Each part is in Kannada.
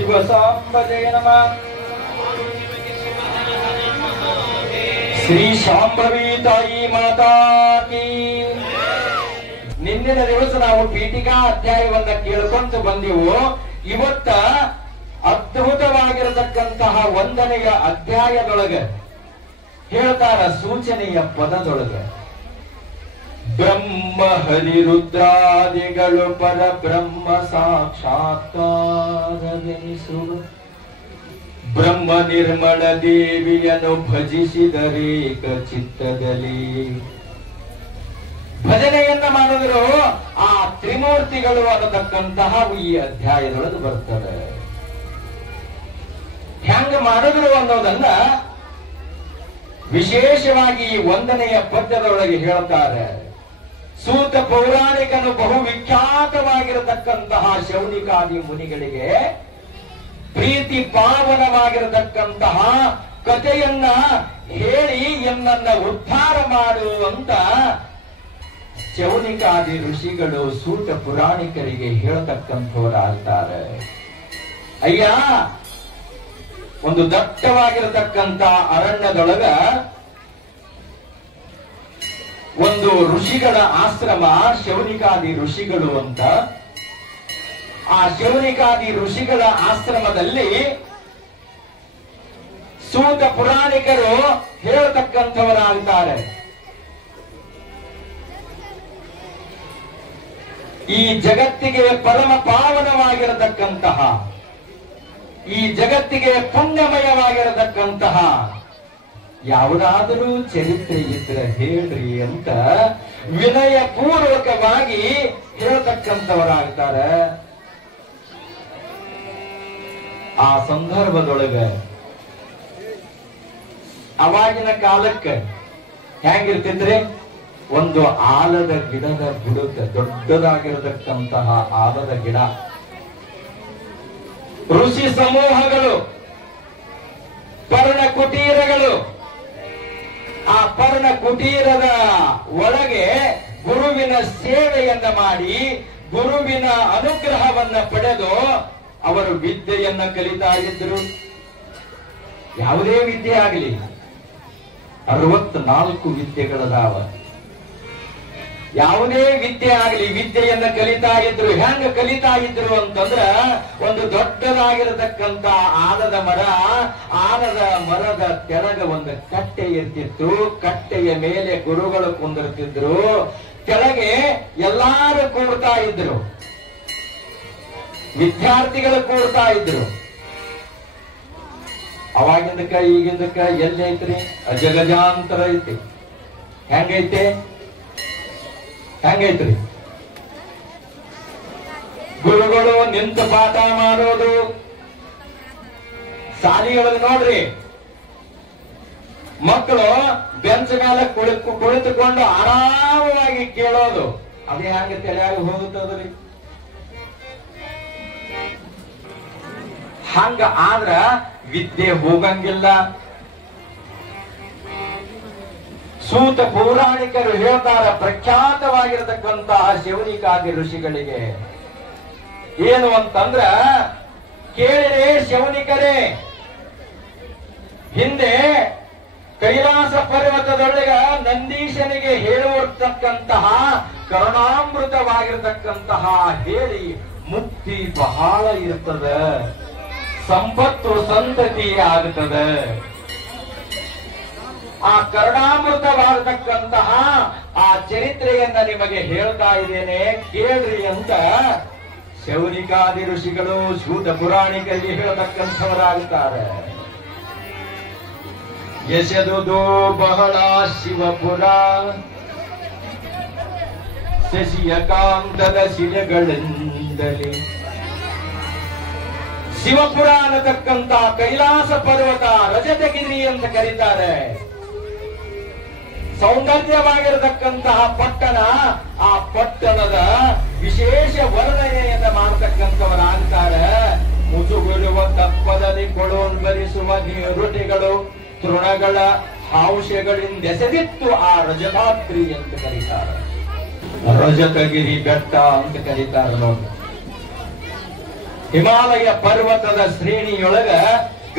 ಶಿವಸಾಂಬಜಯ ನಮಃ. ಶ್ರೀ ಶಾಂಭವಿ ತಾಯಿ ಮಾತಾ ಕೀ. ನಿನ್ನಿನ ದಿವಸ ನಾವು ಪೀಠಿಕಾ ಅಧ್ಯಾಯವನ್ನ ಕೇಳ್ಕೊಂತ ಬಂದೆವು. ಇವತ್ತ ಅದ್ಭುತವಾಗಿರತಕ್ಕಂತಹ 1ನೆಯ ಅಧ್ಯಾಯದೊಳಗೆ ಹೇಳ್ತಾರ, ಸೂಚನೆಯ ಪದದೊಳಗೆ ಬ್ರಹ್ಮ ಹರಿರುದ್ರಾದಿಗಳು ಪರಬ್ರಹ್ಮ ಸಾಕ್ಷಾತ್ಕಾರವೆನಿಸುವ ಬ್ರಹ್ಮ ನಿರ್ಮಲ ದೇವಿಯನ್ನು ಭಜಿಸಿದರೇಕ ಚಿತ್ತದಲ್ಲಿ. ಭಜನೆಯನ್ನ ಮಾಡಿದ್ರು ಆ ತ್ರಿಮೂರ್ತಿಗಳು ಅನ್ನತಕ್ಕಂತಹ ಈ ಅಧ್ಯಾಯದೊಳಗೆ ಬರ್ತದೆ. ಹೆಂಗ ಮಾಡಿದ್ರು ಅನ್ನೋದನ್ನ ವಿಶೇಷವಾಗಿ 1ನೆಯ ಪದ್ಯದೊಳಗೆ ಹೇಳ್ತಾರೆ. ಸೂತ ಪೌರಾಣಿಕನು ಬಹು ವಿಖ್ಯಾತವಾಗಿರತಕ್ಕಂತಹ ಶೌನಿಕಾದಿ ಮುನಿಗಳಿಗೆ ಪ್ರೀತಿ ಪಾವನವಾಗಿರತಕ್ಕಂತಹ ಕಥೆಯನ್ನ ಹೇಳಿ ಎನ್ನನ್ನ ಉದ್ಧಾರ ಮಾಡುವಂತ ಶೌನಿಕಾದಿ ಋಷಿಗಳು ಸೂತ ಪುರಾಣಿಕರಿಗೆ ಹೇಳತಕ್ಕಂಥವರಾಗ್ತಾರೆ. ಅಯ್ಯ, ಒಂದು ದಟ್ಟವಾಗಿರತಕ್ಕಂತ ಅರಣ್ಯದೊಳಗ ಒಂದು ಋಷಿಗಳ ಆಶ್ರಮ, ಶೌನಿಕಾದಿ ಋಷಿಗಳು ಅಂತ. ಆ ಶೌನಿಕಾದಿ ಋಷಿಗಳ ಆಶ್ರಮದಲ್ಲಿ ಸೂತ ಪುರಾಣಿಕರು ಹೇಳತಕ್ಕಂಥವರಾಗ್ತಾರೆ. ಈ ಜಗತ್ತಿಗೆ ಪರಮ ಪಾವನವಾಗಿರತಕ್ಕಂತಹ, ಈ ಜಗತ್ತಿಗೆ ಪುಣ್ಯಮಯವಾಗಿರತಕ್ಕಂತಹ ಯಾವುದಾದರೂ ಚರಿತ್ರೆ ಇದ್ರೆ ಹೇಳ್ರಿ ಅಂತ ವಿನಯ ಪೂರ್ವಕವಾಗಿ ಹೇಳ್ತಕ್ಕಂಥವರಾಗ್ತಾರೆ. ಆ ಸಂದರ್ಭದೊಳಗೆ ಅವಾಗಿನ ಕಾಲಕ್ಕೆ ಹೆಂಗಿರ್ತಿದ್ರೆ, ಒಂದು ಆಲದ ಗಿಡದ ಬುಡಕ್ಕೆ, ದೊಡ್ಡದಾಗಿರತಕ್ಕಂತಹ ಆಲದ ಗಿಡ, ಋಷಿ ಸಮೂಹಗಳು, ಪರ್ಣ ಕುಟೀರಗಳು. ಆ ಪರ್ಣ ಕುಟೀರದ ಒಳಗೆ ಗುರುವಿನ ಸೇವೆಯನ್ನ ಮಾಡಿ, ಗುರುವಿನ ಅನುಗ್ರಹವನ್ನ ಪಡೆದು ಅವರು ವಿದ್ಯೆಯನ್ನ ಕಲಿತಾ ಇದ್ರು. ಯಾವುದೇ ವಿದ್ಯೆ ಆಗಲಿ, 64 ವಿದ್ಯೆಗಳದಾವ. ಯಾವುದೇ ವಿದ್ಯೆ ಆಗಲಿ, ವಿದ್ಯೆಯನ್ನ ಕಲಿತಾ ಇದ್ರು. ಹೆಂಗ ಕಲಿತಾ ಇದ್ರು ಅಂತಂದ್ರ, ಒಂದು ದೊಡ್ಡದಾಗಿರತಕ್ಕಂತ ಆಲದ ಮರ, ಆಲದ ಮರದ ಕೆಳಗ ಒಂದು ಕಟ್ಟೆ ಇರ್ತಿತ್ತು. ಕಟ್ಟೆಯ ಮೇಲೆ ಗುರುಗಳು ಕುಂದಿರ್ತಿದ್ರು, ಕೆಳಗೆ ಎಲ್ಲಾರು ಕೂಡ್ತಾ ಇದ್ರು, ವಿದ್ಯಾರ್ಥಿಗಳು ಕೂಡ್ತಾ ಇದ್ರು. ಅವಾಗಿಂದಕ್ಕ ಈಗಿಂದಕ್ಕ ಎಲ್ಲಿ ಐತ್ರಿ? ಅಜಗಜಾಂತರ ಐತಿ. ಹೆಂಗೈತೆ? ಹೆಂಗೈತ್ರಿ? ಗುರುಗಳು ನಿಂತು ಪಾಠ ಮಾಡೋದು. ಶಾಲೆಯೊಳಗೆ ನೋಡ್ರಿ, ಮಕ್ಕಳು ಬೆಂಚ್ ಮೇಲೆ ಕುಳಿತುಕೊಂಡು ಆರಾಮವಾಗಿ ಕೇಳೋದು. ಅದೇ ಹಂಗ ತಲೆಯಾಗಿ ಹೋಗುತ್ತದ್ರಿ. ಹಂಗ ಆದ್ರ ವಿದ್ಯೆ ಹೋಗಂಗಿಲ್ಲ. ಸೂತ ಪೌರಾಣಿಕರು ಹೇಳ್ತಾರ, ಪ್ರಖ್ಯಾತವಾಗಿರತಕ್ಕಂತಹ ಶೌನಿಕಾದಿ ಋಷಿಗಳಿಗೆ ಏನು ಅಂತಂದ್ರ, ಕೇಳಿರೆ ಶೌನಿಕರೇ, ಹಿಂದೆ ಕೈಲಾಸ ಪರ್ವತದೊಳಗ ನಂದೀಶನಿಗೆ ಹೇಳುವರ್ತಕ್ಕಂತಹ ಕರುಣಾಮೃತವಾಗಿರತಕ್ಕಂತಹ ಹೇಳಿ ಮುಕ್ತಿ ಬಹಳ ಇರ್ತದ, ಸಂಪತ್ತು ಸಂತತಿ ಆಗ್ತದೆ. ಆ ಕರುಣಾಮೃತವಾಗತಕ್ಕಂತಹ ಆ ಚರಿತ್ರೆಯನ್ನ ನಿಮಗೆ ಹೇಳ್ತಾ ಇದ್ದೇನೆ, ಕೇಳ್ರಿ ಅಂತ ಶೌನಿಕಾದಿ ಋಷಿಗಳು ಸೂತ ಪುರಾಣಿಕರಿಗೆ ಹೇಳತಕ್ಕಂಥವರಾಗುತ್ತಾರೆ. ಎಸೆದುದು ಬಹಳ ಶಿವಪುರ, ಶಶಿಯ ಕಾಂತದ ಶಿಲೆಗಳಿಂದಲೇ. ಶಿವಪುರ ಅನ್ನತಕ್ಕಂತ ಕೈಲಾಸ ಪರ್ವತ, ರಜತಗಿರಿ ಅಂತ ಕರೀತಾರೆ. ಸೌಂದರ್ಯವಾಗಿರತಕ್ಕಂತಹ ಪಟ್ಟಣ. ಆ ಪಟ್ಟಣದ ವಿಶೇಷ ವರ್ಣನೆಯನ್ನ ಮಾಡತಕ್ಕಂಥವರಾಗ್ತಾರೆ. ಮುಸುಗುರುವ ತಪ್ಪದಲ್ಲಿ ಕೊಳೋಲ್ಬರಿಸುವ ನೀರುಟಿಗಳು, ತೃಣಗಳ ಹಾಂಶಗಳಿಂದ ಎಸೆದಿತ್ತು ಆ ರಜತಾದ್ರಿ ಅಂತ ಕರೀತಾರೆ. ರಜತಗಿರಿ ಬೆಟ್ಟ ಅಂತ ಕರೀತಾರೆ ನೋಡಿ. ಹಿಮಾಲಯ ಪರ್ವತದ ಶ್ರೇಣಿಯೊಳಗ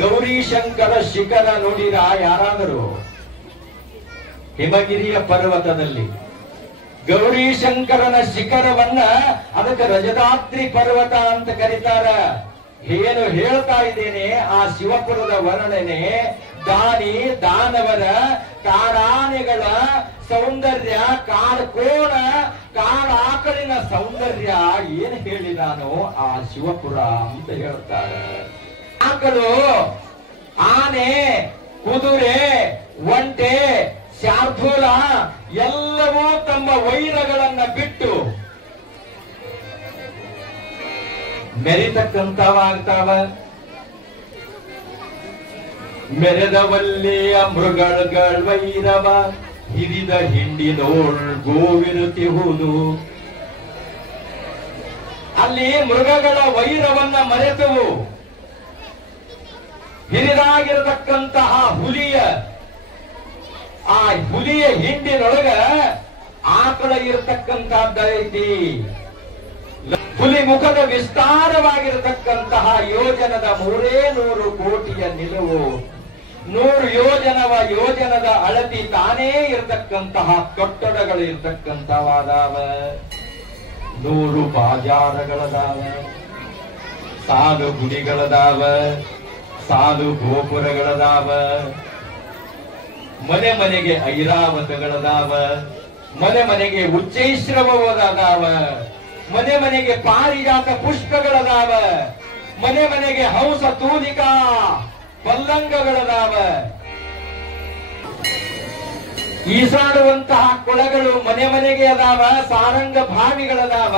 ಗೌರೀಶಂಕರ ಶಿಖರ ನೋಡಿರ ಯಾರಾದರೂ? ಹಿಮಗಿರಿಯ ಪರ್ವತದಲ್ಲಿ ಗೌರೀಶಂಕರನ ಶಿಖರವನ್ನ ಅದಕ್ಕೆ ರಜತಾದ್ರಿ ಪರ್ವತ ಅಂತ ಕರೀತಾರ. ಏನು ಹೇಳ್ತಾ ಇದ್ದೇನೆ, ಆ ಶಿವಪುರದ ವರ್ಣನೆ ದಾನಿ ದಾನವರ ಕಾಡಾನೆಗಳ ಸೌಂದರ್ಯ, ಕಾಡ್ಕೋಣ ಕಾಡಾಕಳಿನ ಸೌಂದರ್ಯ ಏನು ಹೇಳಿದಾನೋ ಆ ಶಿವಪುರ ಅಂತ ಹೇಳ್ತಾರೆ. ಆಕಳು, ಆನೆ, ಕುದುರೆ, ಒಂಟೆ, ಶಾರ್ದೂಲ ಎಲ್ಲವೂ ತಮ್ಮ ವೈರಗಳನ್ನ ಬಿಟ್ಟು ಮೆರಿತಕ್ಕಂಥವಾಗ್ತಾವ. ಮೆರೆದವಲ್ಲಿಯ ಮೃಗಗಳ ವೈರವ ಹಿರಿದ ಹಿಂಡಿನೋಳ್ ಗೋವಿರುತ್ತಿಹುದು. ಅಲ್ಲಿ ಮೃಗಗಳ ವೈರವನ್ನ ಮರೆತವು. ಹಿರಿದಾಗಿರತಕ್ಕಂತಹ ಆ ಹುಲಿಯ ಹಿಂಡಿನೊಳಗ ಆಕಳ ಇರತಕ್ಕಂತಹದ್ದೈತಿ. ಹುಲಿ ಮುಖದ ವಿಸ್ತಾರವಾಗಿರತಕ್ಕಂತಹ ಯೋಜನದ 300 ಕೋಟಿಯ ನಿಲುವು, 100 ಯೋಜನದ ಅಳತಿ ತಾನೇ ಇರತಕ್ಕಂತಹ ಕಟ್ಟಡಗಳು ಇರತಕ್ಕಂತವಾದಾವ. 100 ಬಾಜಾರಗಳದಾವ, ಸಾಲು ಗುಡಿಗಳದಾವ, ಸಾಲು ಗೋಪುರಗಳದಾವ, ಮನೆ ಮನೆಗೆ ಐರಾವತಗಳದಾವ, ಮನೆ ಮನೆಗೆ ಉಚ್ಚೈಶ್ರವದಾವ, ಮನೆ ಮನೆಗೆ ಪಾರಿಜಾತ ಪುಷ್ಪಗಳದಾವ, ಮನೆ ಮನೆಗೆ ಹಂಸ ತೂಲಿಕಾ ಪಲ್ಲಂಗಗಳದಾವ. ಈಸಾಡುವಂತಹ ಕೊಳಗಳು ಮನೆ ಮನೆಗೆ ಅದಾವ, ಸಾರಂಗ ಬಾವಿಗಳದಾವ,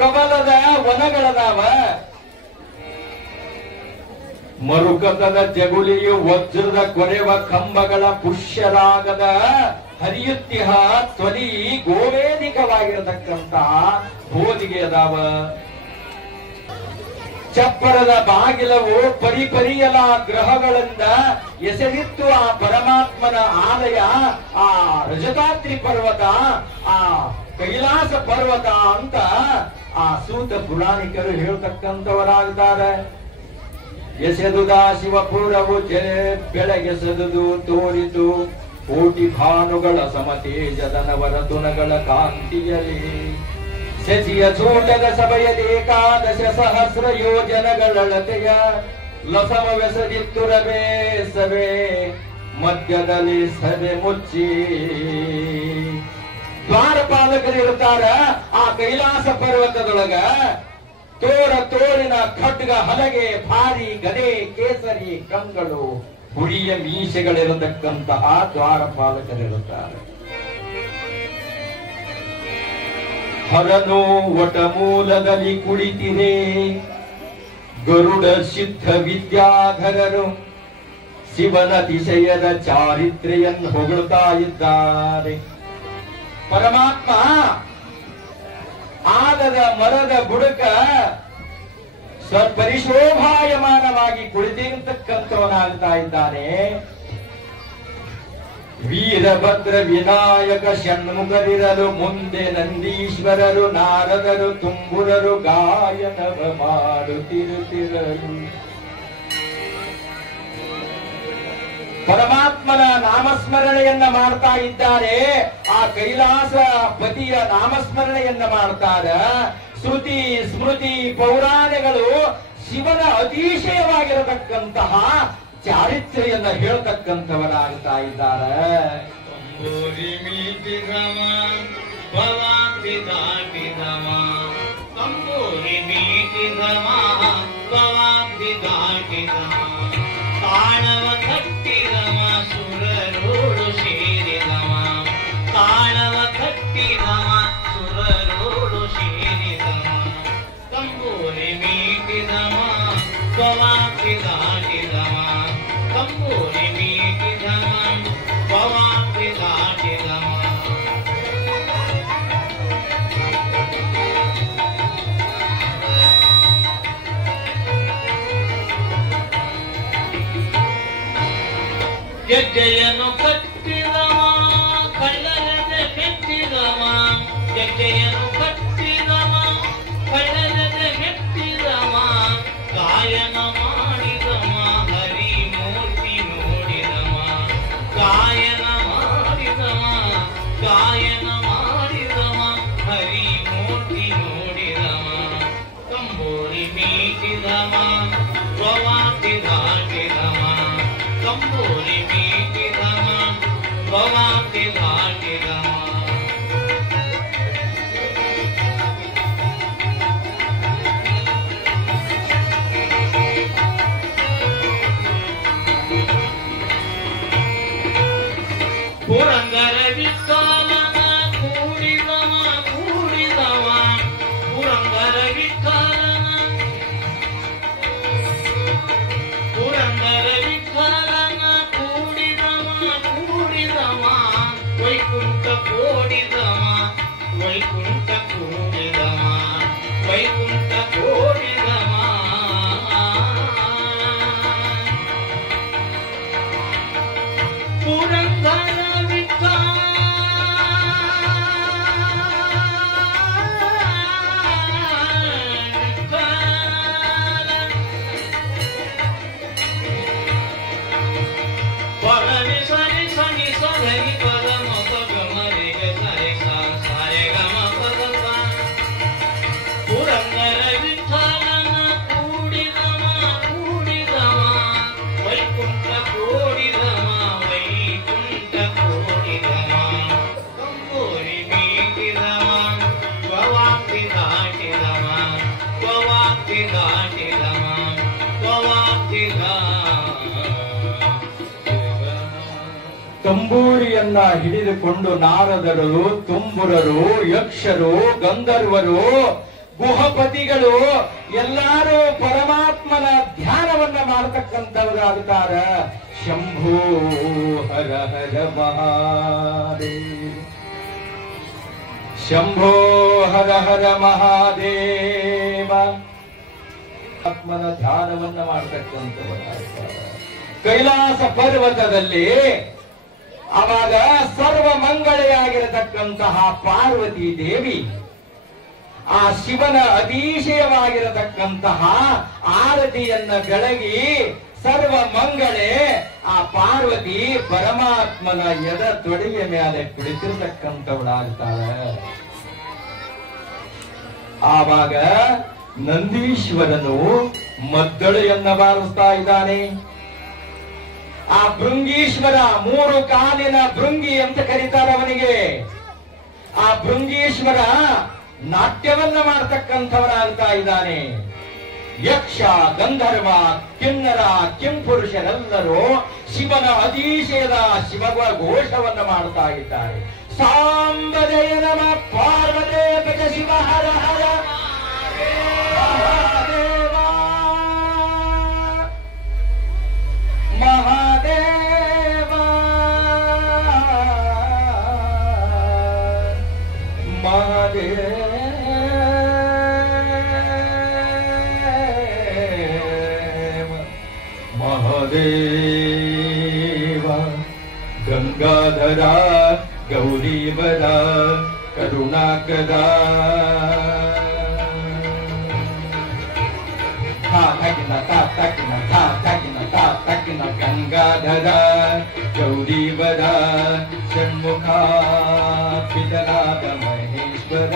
ಕಮಲದ ವನಗಳದಾವ. ಮರುಕತದ ಜಗುಲಿಯು ವಜ್ರದ ಕೊರೆವ ಕಂಬಗಳ ಪುಷ್ಯರಾಗದ ಹರಿಯುತ್ತಿಹ ತ್ವಲಿ ಗೋವೇದಿಕವಾಗಿರತಕ್ಕಂತಹ ಬೋಧಿಗೆ ಅದಾವ. ಚಪ್ಪರದ ಬಾಗಿಲವು ಪರಿಪರಿಯಲ ಗ್ರಹಗಳಿಂದ ಎಸೆದಿತ್ತು ಆ ಪರಮಾತ್ಮನ ಆಲಯ, ಆ ರಜತಾದ್ರಿ ಪರ್ವತ, ಆ ಕೈಲಾಸ ಪರ್ವತ ಅಂತ ಆ ಸೂತ ಪುರಾಣಿಕರು ಹೇಳ್ತಕ್ಕಂಥವರಾಗಿದ್ದಾರೆ. ಎಸೆದುದ ಶಿವಪುರವು ಬೆಳಗೆಸೆದುದು ತೋರಿತು ಕೋಟಿ ಭಾನುಗಳ ಸಮತೇಜದ ನವರತುನಗಳ ಕಾಂತಿಯಲಿ. ಶಚಿಯ ಚೂಟದ ಸಭೆಯಲ್ಲಿ 11 ಸಹಸ್ರ ಯೋಜನಗಳಳತೆಯ ಲಸಮವೆಸದಿತ್ತುರವೇ ಸಭೆ ಮಧ್ಯದಲ್ಲಿ ಸಭೆ ಮುಚ್ಚಿ. ದ್ವಾರಪಾಲಕರು ಇರ್ತಾರ ಆ ಕೈಲಾಸ ಪರ್ವತದೊಳಗ. ತೋರಿನ ಖಡ್ಗ ಹಲಗೆ ಭಾರಿ ಗದೆ ಕೇಸರಿ ಕಂಗಳು ಹುಡಿಯ ಮೀಸೆಗಳಿರತಕ್ಕಂತಹ ದ್ವಾರಪಾಲಕರಿರುತ್ತಾರೆ. ಹರನು ವಟಮೂಲದಲ್ಲಿ ಕುಳಿತಿರೆ ಗರುಡ ಸಿದ್ಧ ವಿದ್ಯಾಧರರು ಶಿವನ ಅತಿಶಯದ ಚಾರಿತ್ರೆಯನ್ನು ಹೊಗಳುತ್ತಾ ಇದ್ದಾರೆ. ಪರಮಾತ್ಮ ಆಲದ ಮರದ ಬುಡಕ ಪರಿಶೋಭಾಯಮಾನವಾಗಿ ಕುಳಿತಿರತಕ್ಕಂಥವನಾಗ್ತಾ ಇದ್ದಾನೆ. ವೀರಭದ್ರ ವಿನಾಯಕ ಷಣ್ಮುಖರಿರಲು ಮುಂದೆ ನಂದೀಶ್ವರರು ನಾರದರು ತುಂಬುರರು ಗಾಯನವ ಮಾಡುತ್ತಿರುತ್ತಿರಲು. ಪರಮಾತ್ಮನ ನಾಮಸ್ಮರಣೆಯನ್ನ ಮಾಡ್ತಾ ಇದ್ದಾರೆ. ಆ ಕೈಲಾಸ ಪತಿಯ ನಾಮಸ್ಮರಣೆಯನ್ನ ಮಾಡ್ತಾರ. ಶ್ರುತಿ ಸ್ಮೃತಿ ಪೌರಾಣಗಳು ಶಿವನ ಅತಿಶಯವಾಗಿರತಕ್ಕಂತಹ ಚಾರಿತ್ರೆಯನ್ನ ಹೇಳ್ತಕ್ಕಂಥವರಾಗ್ತಾ ಇದ್ದಾರೆ. ತಾಳವ ಕಟ್ಟಿದವ ಸುರರೋಡು ಸೇರಿದವ, ತಾಳವ ಕಟ್ಟಿದವ ಸುರರೋಡು ಸೇರಿದವ, ತಂಬೂರಿ ಮೀಟಿದವ ಪವಾಪಿ ದಾಟಿದವ, ತಂಬೂರಿ ಮೀಟಿದವ ಪವಾಪಿ ದಾಟಿದವ. ಗೆಜ್ಜೆಯನ್ನು ಕಟ್ಟಿದವ ಕಳ್ಳರದೆ ಮೆಟ್ಟಿದವ, ಗೆಜ್ಜೆಯನ್ನು ಕಟ್ಟಿದವ ಕಳ್ಳರದೆ ಮೆಟ್ಟಿದವ, ಧಾಟಿದವ ಪ್ರವಾತಿ ಧಾಟಿದವ ಕಂಬೂರಿ ಮೀಟಿದವ ಪ್ರವಾತಿ ಧಾಟಿದವ ಪುರಂದರ ವಿಠಲನ ಕೂಡಿದವ ಕೂಡಿದವ ಪುರಂದರ ವಿಠಲನ ಕೂಡಿದವ ಕೂಡಿದವ ವೈಕುಂಠ ಕೂಡಿದವ ವೈಕುಂಠ ಕೂಡಿದವ ವೈಕುಂಠ ಕೂಡಿದವ ಪುರಂದರ ತಂಬೂರಿಯನ್ನ ಹಿಡಿದುಕೊಂಡು ನಾರದರು, ತುಂಬುರರು, ಯಕ್ಷರು, ಗಂಧರ್ವರು, ಗುಹಪತಿಗಳು ಎಲ್ಲರೂ ಪರಮಾತ್ಮನ ಧ್ಯಾನವನ್ನ ಮಾಡತಕ್ಕಂಥವರಾಗುತ್ತಾರ. ಶಂಭೋ ಹರ ಹರ ಮಹಾದೇವ, ಶಂಭೋ ಹರ ಹರ ಮಹಾದೇವ. ಆತ್ಮನ ಧ್ಯಾನವನ್ನ ಮಾಡತಕ್ಕಂಥವರಾಗುತ್ತಾರ. ಕೈಲಾಸ ಪರ್ವತದಲ್ಲಿ ಆವಾಗ ಸರ್ವ ಮಂಗಳೆಯಾಗಿರತಕ್ಕಂತಹ ಪಾರ್ವತಿ ದೇವಿ ಆ ಶಿವನ ಅತಿಶಯವಾಗಿರತಕ್ಕಂತಹ ಆರತಿಯನ್ನ ಬೆಳಗಿ ಸರ್ವ ಮಂಗಳೆ ಆ ಪಾರ್ವತಿ ಪರಮಾತ್ಮನ ಎದ ತೊಡೆಯ ಮೇಲೆ ಕುಳಿತಿರ್ತಕ್ಕಂಥವಳಾಗ್ತಾಳೆ. ಆವಾಗ ನಂದೀಶ್ವರನು ಮದ್ದಳೆಯನ್ನ ಬಾರಿಸ್ತಾ ಇದ್ದಾನೆ. ಆ ಭೃಂಗೀಶ್ವರ, ಮೂರು ಕಾಲಿನ ಭೃಂಗಿ ಅಂತ ಕರೀತಾರೆ ಅವನಿಗೆ. ಆ ಭೃಂಗೀಶ್ವರ ನಾಟ್ಯವನ್ನ ಮಾಡತಕ್ಕಂಥವನಾಗ್ತಾ ಇದ್ದಾನೆ. ಯಕ್ಷ, ಗಂಧರ್ವ, ಕಿನ್ನರ, ಕಿಂಪುರುಷರೆಲ್ಲರೂ ಶಿವನ ಅತಿಶಯದ ಶಿವಗಳ ಘೋಷವನ್ನ ಮಾಡ್ತಾ ಇದ್ದಾರೆ. ಸಾಂಬ ಜಯ ನಮ ಪಾರ್ವತೇ ಭಜ ಶಿವ ಹರ ಹರ ಮಹಾದೇವ ಮಹಾದೇವ ಮಹಾದೇವ ಗಂಗಾಧರ ಗೌರೀವರ ಕರುಣಾಕರ ತಕ್ಕಿನ ಗಂಗಾಧರ ಗೌರೀವರ ಷಣ್ಮುಖ ಪಿತನಾದ ಮಹೇಶ್ವರ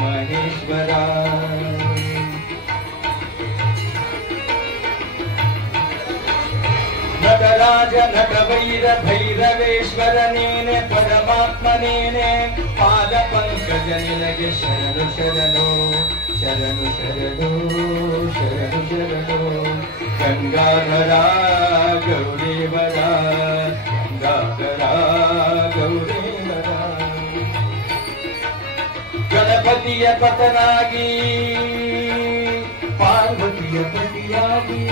ಮಹೇಶ್ವರ. ನಟರಾಜ ನಟವೈರ ಭೈರವೇಶ್ವರ ನೇನೆ ಪರಮಾತ್ಮ ನೇನೆ ಪಾದ ಪಂಕಜ ನಿನಗೆ ಶರಣು ಶರಣು ಶರಣು ಶರಣು ಶರಣು ಶರಣು. ಗಂಗಾಧರ ಗೌರೀವರ ಗಂಗಾಧರ ಗೌರೀವರ. ಗಣಪತಿಯ ಪತನಾಗಿ ಪಾರ್ವತಿಯ ಪತಿಯಾಗಿ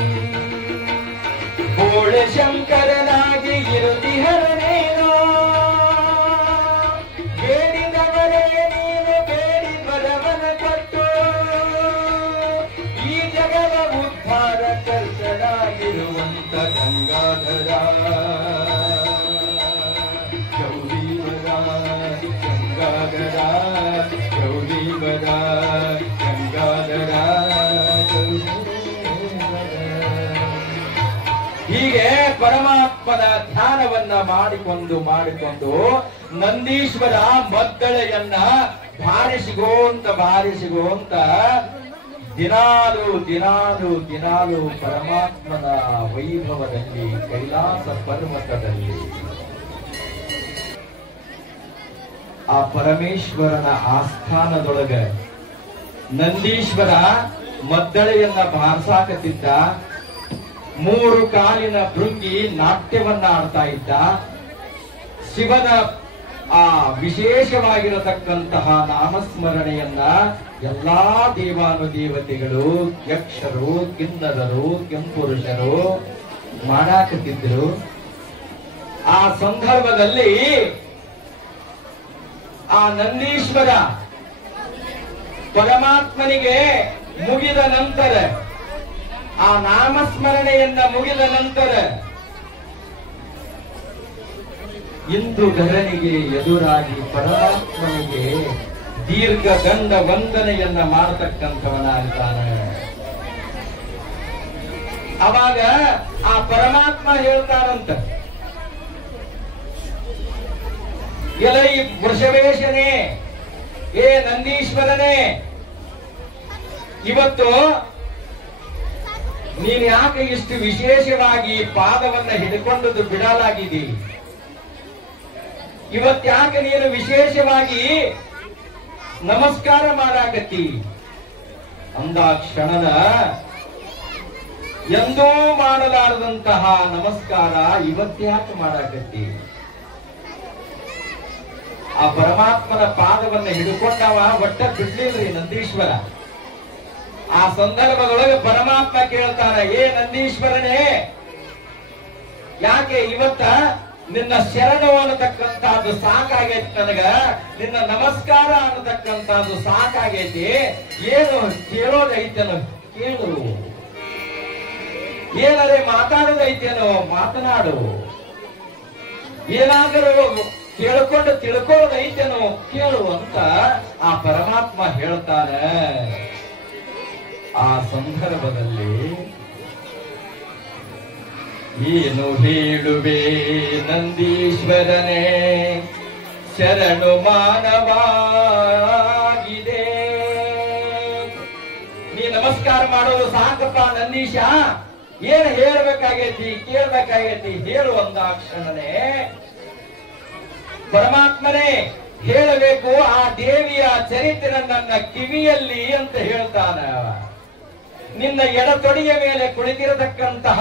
ಬೋಳೆ ಶಂಕರನಾಗಿ ಇರುತ್ತಿಹರನೇನೋ. ಬೇಡಿದವರೇ ನೀನು ಬೇಡಿ ಬರವನ ಕೊಟ್ಟು ಈ ಜಗದ ಉದ್ಧಾರ ಕರ್ತನಾಗಿರುವಂತ ಗಂಗಾಧರ ಗೌರೀವರ ಗಂಗಾಧರ ಗೌರೀವರ ಗಂಗಾಧರ ಹೀಗೆ ಪರಮಾತ್ಮನ ಧ್ಯಾನವನ್ನ ಮಾಡಿಕೊಂಡು ನಂದೀಶ್ವರ ಮದ್ದಳೆಯನ್ನ ಬಾರಿಸಿಗೋಂತ ದಿನಾಲು ದಿನಾಲು ದಿನಾಲು ಪರಮಾತ್ಮನ ವೈಭವದಲ್ಲಿ ಕೈಲಾಸ ಪರ್ವತದಲ್ಲಿ ಆ ಪರಮೇಶ್ವರನ ಆಸ್ಥಾನದೊಳಗ ನಂದೀಶ್ವರ ಮದ್ದಳೆಯನ್ನ ಬಾರ್ಸಾಕತ್ತಿದ್ದ. 3 ಕಾಲಿನ ಭೃಂಗಿ ನಾಟ್ಯವನ್ನ ಆಡ್ತಾ ಇದ್ದ. ಶಿವನ ಆ ವಿಶೇಷವಾಗಿರತಕ್ಕಂತಹ ನಾಮಸ್ಮರಣೆಯನ್ನ ಎಲ್ಲಾ ದೇವಾನುದೇವತೆಗಳು, ಯಕ್ಷರು, ಕಿನ್ನರರು, ಕೆಂಪುರುಷರು ಮಾಡಾಕತ್ತಿದ್ರು. ಆ ಸಂದರ್ಭದಲ್ಲಿ ಆ ನಂದೀಶ್ವರ ಪರಮಾತ್ಮನಿಗೆ ಮುಗಿದ ನಂತರ, ಆ ನಾಮಸ್ಮರಣೆಯನ್ನ ಮುಗಿದ ನಂತರ ಇಂದುಧರನಿಗೆ ಎದುರಾಗಿ ಪರಮಾತ್ಮನಿಗೆ ದೀರ್ಘ ದಂಡ ವಂದನೆಯನ್ನ ಮಾಡತಕ್ಕಂಥವನಾಗ್ತಾನೆ. ಅವಾಗ ಆ ಪರಮಾತ್ಮ ಹೇಳ್ತಾನಂತ, ಎಲೈ ವೃಷವೇಶನೇ, ಏ ನಂದೀಶ್ವರನೇ, ಇವತ್ತು ನೀನು ಯಾಕೆ ಇಷ್ಟು ವಿಶೇಷವಾಗಿ ಪಾದವನ್ನ ಹಿಡ್ಕೊಂಡದ್ದು ಬಿಡಲಾಗಿದಿ? ಇವತ್ತ್ಯಾಕೆ ನೀನು ವಿಶೇಷವಾಗಿ ನಮಸ್ಕಾರ ಮಾಡಾಕತ್ತಿ? ಅಂದ ಕ್ಷಣದ ಎಂದೂ ಮಾಡಲಾರದಂತಹ ನಮಸ್ಕಾರ ಇವತ್ತ್ಯಾಕೆ ಮಾಡಾಕತ್ತಿ? ಆ ಪರಮಾತ್ಮನ ಪಾದವನ್ನ ಹಿಡ್ಕೊಂಡವ ಒಟ್ಟ ಬಿಡ್ಲಿಲ್ರಿ ನಂದೀಶ್ವರ. ಆ ಸಂದರ್ಭದೊಳಗೆ ಪರಮಾತ್ಮ ಕೇಳ್ತಾನೆ, ಏ ನಂದೀಶ್ವರನೇ, ಯಾಕೆ ಇವತ್ತ ನಿನ್ನ ಶರಣು ಅನ್ನತಕ್ಕಂಥದ್ದು ಸಾಕಾಗೈತಿ, ನನಗ ನಿನ್ನ ನಮಸ್ಕಾರ ಅನ್ನತಕ್ಕಂಥದ್ದು ಸಾಕಾಗೈತಿ, ಏನು ಕೇಳೋದೈತೇನೋ ಕೇಳು, ಏನಾದ್ರೆ ಮಾತಾಡೋದೈತೇನೋ ಮಾತನಾಡು, ಏನಾದರೂ ಕೇಳ್ಕೊಂಡು ತಿಳ್ಕೊಳ್ಳೋದೈತೇನೋ ಕೇಳು ಅಂತ ಆ ಪರಮಾತ್ಮ ಹೇಳ್ತಾನೆ. ಆ ಸಂದರ್ಭದಲ್ಲಿ ಏನು ಹೇಳುವೆ ನಂದೀಶ್ವರನೇ, ಶರಣು ಮಾನವಾಗಿದೆ. ನೀ ನಮಸ್ಕಾರ ಮಾಡೋದು ಸಾಕಪ್ಪ ನಂದೀಶ, ಏನ್ ಹೇಳ್ಬೇಕಾಗೈತಿ, ಕೇಳ್ಬೇಕಾಗೈತಿ, ಹೇಳು ಅಂದಾಕ್ಷಣನೇ ಪರಮಾತ್ಮನೇ ಹೇಳಬೇಕು ಆ ದೇವಿಯ ಚರಿತ್ರೆ ನನ್ನ ಕಿವಿಯಲ್ಲಿ ಅಂತ ಹೇಳ್ತಾನ. ನಿನ್ನ ಎಡತೊಡೆಯ ಮೇಲೆ ಕುಳಿತಿರತಕ್ಕಂತಹ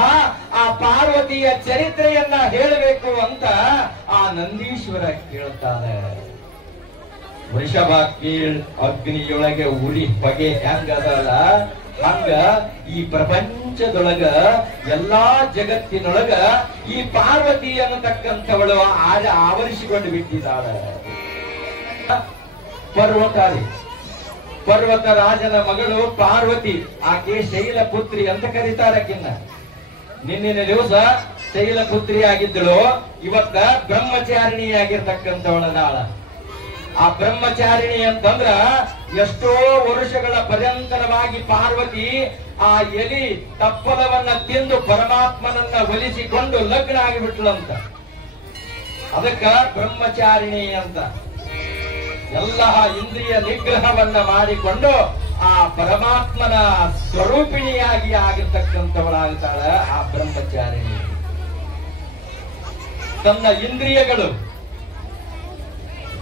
ಆ ಪಾರ್ವತಿಯ ಚರಿತ್ರೆಯನ್ನ ಹೇಳಬೇಕು ಅಂತ ಆ ನಂದೀಶ್ವರ ಕೇಳ್ತಾನೆ. ವೃಷಭ ಕೀಳ್ ಅಗ್ನಿಯೊಳಗೆ ಉರಿ ಹೊಗೆ ಹೆಂಗದಲ್ಲ ಹಂಗ ಈ ಪ್ರಪಂಚದೊಳಗ ಎಲ್ಲಾ ಜಗತ್ತಿನೊಳಗ ಈ ಪಾರ್ವತಿ ಅನ್ನತಕ್ಕಂಥವಳು ಆವರಿಸಿಕೊಂಡು ಬಿಟ್ಟಿದ್ದಾಳೆ. ಪರ್ವತ ರಾಜನ ಮಗಳು ಪಾರ್ವತಿ, ಆಕೆ ಶೈಲಪುತ್ರಿ ಅಂತ ಕರೀತಾರಕ್ಕಿನ್ನ. ನಿನ್ನಿನ ದಿವಸ ಶೈಲಪುತ್ರಿ ಆಗಿದ್ದಳು, ಇವತ್ತ ಬ್ರಹ್ಮಚಾರಿಣಿಯಾಗಿರ್ತಕ್ಕಂಥವಳದಾಳ. ಆ ಬ್ರಹ್ಮಚಾರಿಣಿ ಅಂತಂದ್ರ ಎಷ್ಟೋ ವರ್ಷಗಳ ಪರ್ಯಂತರವಾಗಿ ಪಾರ್ವತಿ ಆ ಎಲಿ ತಪ್ಪಲವನ್ನ ತಿಂದು ಪರಮಾತ್ಮನನ್ನ ಒಲಿಸಿಕೊಂಡು ಲಗ್ನ ಆಗಿಬಿಟ್ಲಂತ. ಅದಕ್ಕ ಬ್ರಹ್ಮಚಾರಿಣಿ ಅಂತ. ಎಲ್ಲ ಇಂದ್ರಿಯ ನಿಗ್ರಹವನ್ನ ಮಾಡಿಕೊಂಡು ಆ ಪರಮಾತ್ಮನ ಸ್ವರೂಪಿಣಿಯಾಗಿ ಆಗಿರ್ತಕ್ಕಂಥವಳಾಗ್ತಾಳ ಆ ಬ್ರಹ್ಮಚಾರಿಣಿ. ತನ್ನ ಇಂದ್ರಿಯಗಳು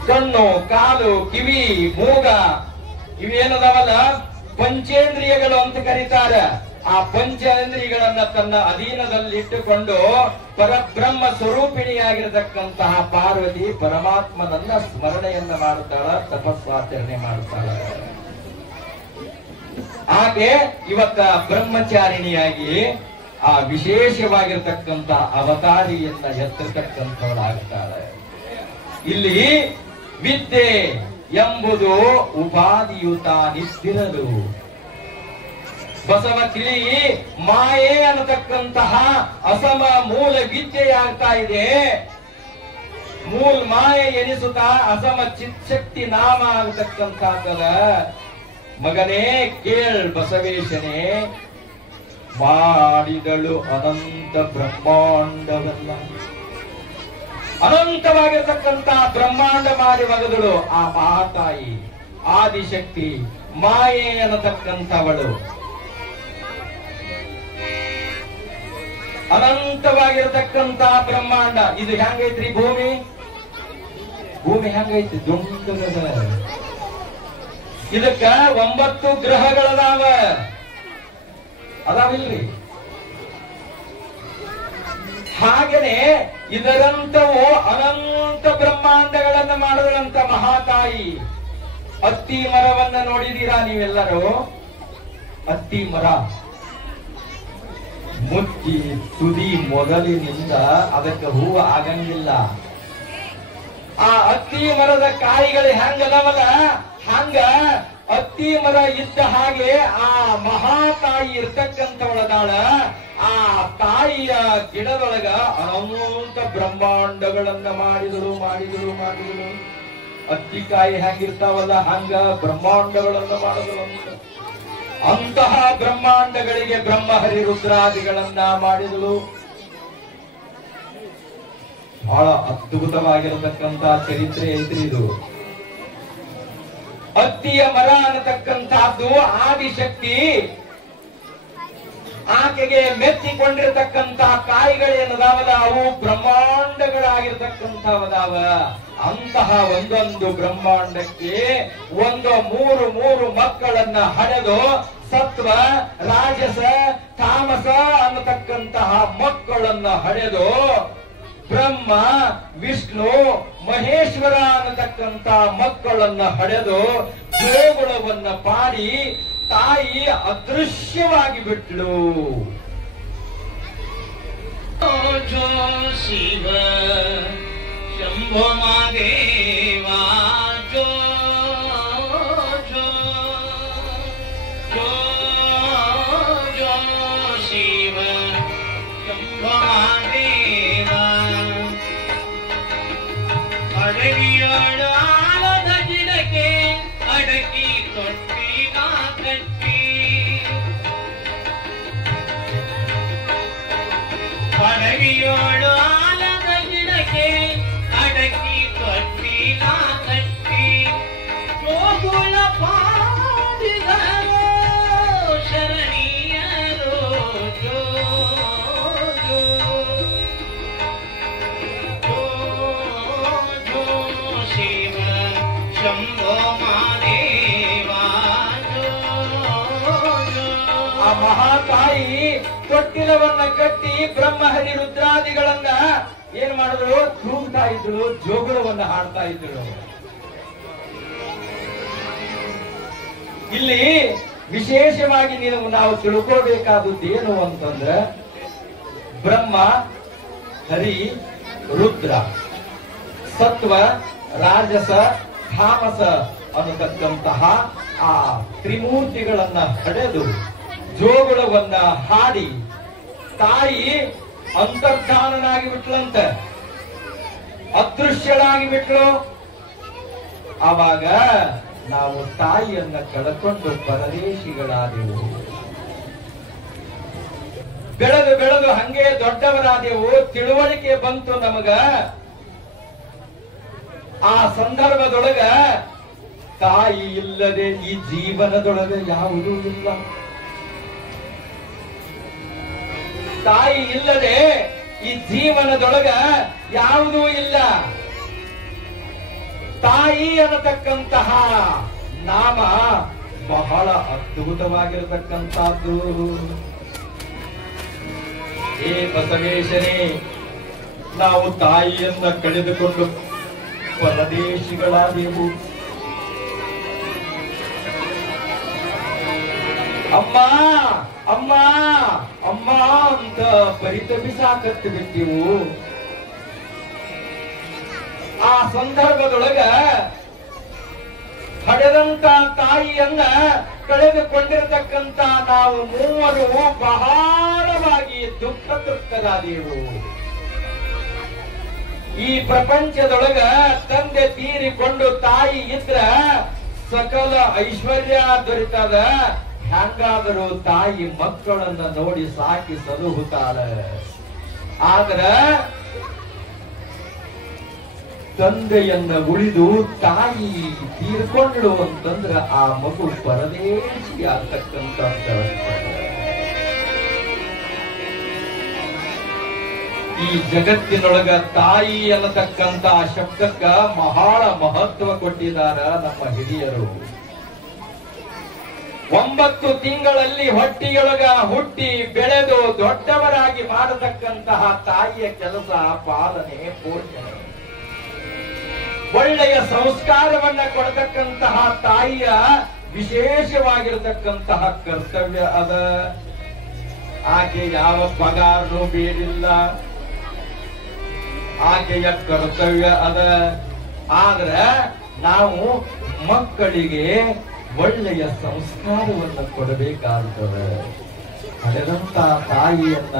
ಕಣ್ಣು, ಕಾಲು, ಕಿವಿ, ಮೂಗ ಇವೇನದವಲ್ಲ ಪಂಚೇಂದ್ರಿಯಗಳು ಅಂತ ಕರೀತಾರೆ. ಆ ಪಂಚೇಂದ್ರಿಯಗಳನ್ನ ತನ್ನ ಅಧೀನದಲ್ಲಿಟ್ಟುಕೊಂಡು ಪರಬ್ರಹ್ಮ ಸ್ವರೂಪಿಣಿಯಾಗಿರತಕ್ಕಂತಹ ಪಾರ್ವತಿ ಪರಮಾತ್ಮನನ್ನ ಸ್ಮರಣೆಯನ್ನ ಮಾಡುತ್ತಾಳ, ತಪಸ್ಸಾಚರಣೆ ಮಾಡುತ್ತಾಳ. ಹಾಗೆ ಇವತ್ತ ಬ್ರಹ್ಮಚಾರಿಣಿಯಾಗಿ ಆ ವಿಶೇಷವಾಗಿರ್ತಕ್ಕಂಥ ಅವತಾರಿಯನ್ನ ಎತ್ತತಕ್ಕಂಥವಳಾಗ್ತಾಳೆ. ಇಲ್ಲಿ ವಿದ್ಯೆ ಎಂಬುದು ಉಪಾಧಿಯುತ ನಿಸ್ತಿರದು. ಬಸವ ತಿಳಿ ಮಾಯೆ ಅನ್ನತಕ್ಕಂತಹ ಅಸಮ ಮೂಲ ವಿದ್ಯೆಯಾಗ್ತಾ ಇದೆ. ಮೂಲ ಮಾಯೆ ಎನಿಸುತ್ತಾ ಅಸಮ ಚಿತ್ಶಕ್ತಿ ನಾಮ ಆಗತಕ್ಕಂಥದ್ದಲ್ಲ. ಮಗನೇ ಕೇಳ್ ಬಸವೇಶನೇ, ಮಾಡಿದಳು ಅನಂತ ಬ್ರಹ್ಮಾಂಡವಲ್ಲ. ಅನಂತವಾಗಿರ್ತಕ್ಕಂಥ ಬ್ರಹ್ಮಾಂಡ ಮಾಡಿ ಒಗದಳು ಆ ಮಹಾತಾಯಿ ಆದಿಶಕ್ತಿ ಮಾಯೆ ಅನ್ನತಕ್ಕಂಥವಳು. ಅನಂತವಾಗಿರತಕ್ಕಂತ ಬ್ರಹ್ಮಾಂಡ. ಇದು ಹೆಂಗೈತ್ರಿ ಭೂಮಿ? ಭೂಮಿ ಹೆಂಗೈತಿ? ದುಂಡದ. ಇದಕ್ಕ 9 ಗ್ರಹಗಳದಾವ. ಅದಾವಿಲ್ರಿ? ಹಾಗೇನೆ ಇದರಂತವು ಅನಂತ ಬ್ರಹ್ಮಾಂಡಗಳನ್ನ ಮಾಡಿದಂತ ಮಹಾತಾಯಿ. ಅತ್ತಿ ಮರವನ್ನ ನೋಡಿದೀರಾ ನೀವೆಲ್ಲರೂ? ಅತ್ತಿ ಮರ ಮುಚ್ಚಿ ತುದಿ ಮೊದಲಿನಿಂದ ಅದಕ್ಕೆ ಹೂವು ಆಗಂಗಿಲ್ಲ. ಆ ಅತ್ತಿ ಮರದ ಕಾಯಿಗಳು ಹೆಂಗದವಲ್ಲ, ಹಂಗ ಅತ್ತಿ ಮರ ಇದ್ದ ಹಾಗೆ ಆ ಮಹಾತಾಯಿ ಇರ್ತಕ್ಕಂಥವಳದಾಳ. ಆ ತಾಯಿಯ ಗಿಡದೊಳಗ ಅನಂತ ಬ್ರಹ್ಮಾಂಡಗಳನ್ನ ಮಾಡಿದಳು. ಅತ್ತಿಕಾಯಿ ಹೆಂಗಿರ್ತಾವಲ್ಲ ಹಂಗ ಬ್ರಹ್ಮಾಂಡಗಳನ್ನ ಮಾಡಿದಳು. ಅಂತಹ ಬ್ರಹ್ಮಾಂಡಗಳಿಗೆ ಬ್ರಹ್ಮಹರಿ ರುದ್ರಾದಿಗಳನ್ನ ಮಾಡಿದಳು. ಬಹಳ ಅದ್ಭುತವಾಗಿರತಕ್ಕಂತ ಚರಿತ್ರೆ ಐತ್ರಿ ಇದು. ಅತ್ತಿಯ ಮರ ಅನ್ನತಕ್ಕಂಥದ್ದು ಆದಿಶಕ್ತಿ. ಆಕೆಗೆ ಮೆಚ್ಚಿಕೊಂಡಿರತಕ್ಕಂತ ಕಾಯಿಗಳೇನದಾವಲ್ಲ ಅವು ಬ್ರಹ್ಮಾಂಡಗಳಾಗಿರ್ತಕ್ಕಂಥವದಾವ. ಅಂತಹ ಒಂದೊಂದು ಬ್ರಹ್ಮಾಂಡಕ್ಕೆ ಮೂರು ಮಕ್ಕಳನ್ನ ಹಡೆದು ಸತ್ವ, ರಾಜಸ, ತಾಮಸ ಅನ್ನತಕ್ಕಂತಹ ಮಕ್ಕಳನ್ನ ಹಡೆದು ಬ್ರಹ್ಮ, ವಿಷ್ಣು, ಮಹೇಶ್ವರ ಅನ್ನತಕ್ಕಂತ ಮಕ್ಕಳನ್ನ ಹಡೆದು ದೇಗುಲವನ್ನ ಪಾಡಿ ತಾಯಿ ಅದೃಶ್ಯವಾಗಿ ಬಿಟ್ಲು. ಶಿವ ಶಂಭೋ ಮಹಾದೇವ ಜೋ ಜೋ ಜೋ ಜೋ ಶಿವ ಶಂಭೋ ಮಹಾದೇವ. ಅಡವಿಯೊಳ ಆಲದ ಗಿಡಕ್ಕೆ ಅಡಕಿ ತೊಟ್ಟಿನ ಕಟ್ಟಿ, ಅಡವಿಯೊಳು ಆಲದ ಗಿಡಕ್ಕೆ ಅಡಕಿ ತೊಟ್ಟಿನ ಕಟ್ಟಿ, ಜೋಗುಳ ಪಾಡಿದರು ಶರಣೀಯರು ಜೋ ಜೋ ಜೋ ಜೋ ಶಿವ ಶಂಭೋ ಮಹಾದೇವ ಜೋ ಜೋ. ಆ ಮಹಾತಾಯಿ ತೊಟ್ಟಿಲವನ್ನ ಕಟ್ಟಿ ಬ್ರಹ್ಮಹರಿ ರುದ್ರಾದಿಗಳನ್ನ ಏನ್ ಮಾಡಿದ್ರು? ತೂಗ್ತಾ ಇದ್ರು, ಜೋಗುಳವನ್ನ ಹಾಡ್ತಾ ಇದ್ರು. ಇಲ್ಲಿ ವಿಶೇಷವಾಗಿ ನಾವು ತಿಳ್ಕೋಬೇಕಾದದ್ದು ಏನು ಅಂತಂದ್ರೆ, ಬ್ರಹ್ಮ, ಹರಿ, ರುದ್ರ, ಸತ್ವ, ರಾಜಸ, ತಾಮಸ ಅನ್ನತಕ್ಕಂತಹ ಆ ತ್ರಿಮೂರ್ತಿಗಳನ್ನ ಹಡೆದು ಜೋಗುಳವನ್ನ ಹಾಡಿ ತಾಯಿ ಅಂತರ್ಧಾನನಾಗಿ ಬಿಟ್ಲಂತೆ, ಅದೃಶ್ಯಳಾಗಿ ಬಿಟ್ಲು. ಆವಾಗ ನಾವು ತಾಯಿಯನ್ನ ಕಳ್ಕೊಂಡು ಪರದೇಶಿಗಳಾದೆವು. ಬೆಳೆದು ಹಂಗೆ ದೊಡ್ಡವರಾದೆವು. ತಿಳುವಳಿಕೆ ಬಂತು ನಮಗ. ಆ ಸಂದರ್ಭದೊಳಗ ತಾಯಿ ಇಲ್ಲದೆ ಈ ಜೀವನದೊಳಗೆ ಯಾವುದೂ ಇಲ್ಲ. ತಾಯಿ ಇಲ್ಲದೆ ಈ ಜೀವನದೊಳಗ ಯಾವುದೂ ಇಲ್ಲ. ತಾಯಿ ಅನ್ನತಕ್ಕಂತಹ ನಾಮ ಬಹಳ ಅದ್ಭುತವಾಗಿರತಕ್ಕಂತಹದ್ದು. ಏ ಬಸವೇಶನೇ, ನಾವು ತಾಯಿಯನ್ನ ಕಳೆದುಕೊಂಡು ಪರದೇಶಿಗಳಾದೆವು. ಅಮ್ಮ ಅಮ್ಮ ಅಮ್ಮ ಅಂತ ಪರಿತಪಿಸಾಕತ್ತು ಬಿಟ್ಟಿವು. ಆ ಸಂದರ್ಭದೊಳಗ ಹಡೆದಂತ ತಾಯಿಯನ್ನ ಕಳೆದುಕೊಂಡಿರತಕ್ಕಂತ ನಾವು ಮೂವರು ಬಹಳವಾಗಿ ದುಃಖತೃಪ್ತರಾದೆವು. ಈ ಪ್ರಪಂಚದೊಳಗ ತಂದೆ ತೀರಿಕೊಂಡು ತಾಯಿ ಇದ್ರ ಸಕಲ ಐಶ್ವರ್ಯ ದೊರೆತದ. ಹ್ಯಾಂಗಾದರೂ ತಾಯಿ ಮಕ್ಕಳನ್ನ ನೋಡಿ ಸಾಕಿ ಸಲಹುತ್ತಾಳೆ. ಆದ್ರ ತಂದೆಯನ್ನ ಉಳಿದು ತಾಯಿ ತೀರ್ಕೊಂಡ್ಳು ಅಂತಂದ್ರ ಆ ಮಗು ಪರದೇಶಿ ಆಗ್ತಕ್ಕಂತ ಈ ಜಗತ್ತಿನೊಳಗ ತಾಯಿ ಅನ್ನತಕ್ಕಂತ ಶಬ್ದಕ್ಕ ಬಹಳ ಮಹತ್ವ ಕೊಟ್ಟಿದಾರ ನಮ್ಮ ಹಿರಿಯರು. 9 ತಿಂಗಳಲ್ಲಿ ಹೊಟ್ಟಿಯೊಳಗ ಹುಟ್ಟಿ ಬೆಳೆದು ದೊಡ್ಡವರಾಗಿ ಮಾಡತಕ್ಕಂತಹ ತಾಯಿಯ ಕೆಲಸ ಪಾಲನೆ ಪೋಷಣೆ. ಒಳ್ಳೆಯ ಸಂಸ್ಕಾರವನ್ನ ಕೊಡತಕ್ಕಂತಹ ತಾಯಿಯ ವಿಶೇಷವಾಗಿರತಕ್ಕಂತಹ ಕರ್ತವ್ಯ ಅದ. ಆಕೆ ಯಾವ ಪಗಾರನೂ ಬೇಡಿಲ್ಲ, ಆಕೆಯ ಕರ್ತವ್ಯ ಅದ. ಆದ್ರೆ ನಾವು ಮಕ್ಕಳಿಗೆ ಒಳ್ಳೆಯ ಸಂಸ್ಕಾರವನ್ನು ಕೊಡಬೇಕಾಗ್ತದೆ. ಹಡೆದಂತ ತಾಯಿಯನ್ನ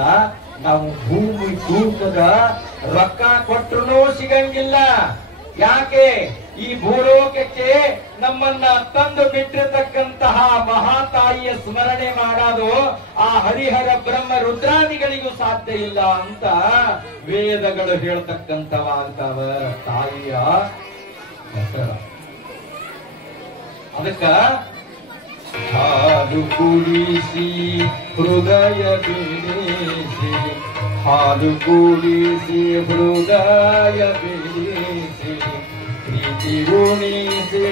ನಾವು ಭೂಮಿ ತೂಕದ ರೊಕ್ಕ ಕೊಟ್ಟರು ಸಿಗಂಗಿಲ್ಲ. ಯಾಕೆ? ಈ ಭೂಲೋಕಕ್ಕೆ ನಮ್ಮನ್ನ ತಂದು ಬಿಟ್ಟಿರತಕ್ಕಂತಹ ಮಹಾತಾಯಿಯ ಸ್ಮರಣೆ ಮಾಡೋದು ಆ ಹರಿಹರ ಬ್ರಹ್ಮ ರುದ್ರಾದಿಗಳಿಗೂ ಸಾಧ್ಯ ಇಲ್ಲ ಅಂತ ವೇದಗಳು ಹೇಳ್ತಕ್ಕಂಥವಾಗ್ತಾವ ತಾಯಿಯ ಹೆಸರ. ಅದಕ್ಕ ಹಾಲು ಕುಡಿಸಿ ಹೃದಯ ಬಿಡಿಸಿ, ಹಾಲು ಕುಡಿಸಿ ಹೃದಯ ಬಿಡಿಸಿ, ಪ್ರೀತಿ ಉಣಿಸಿ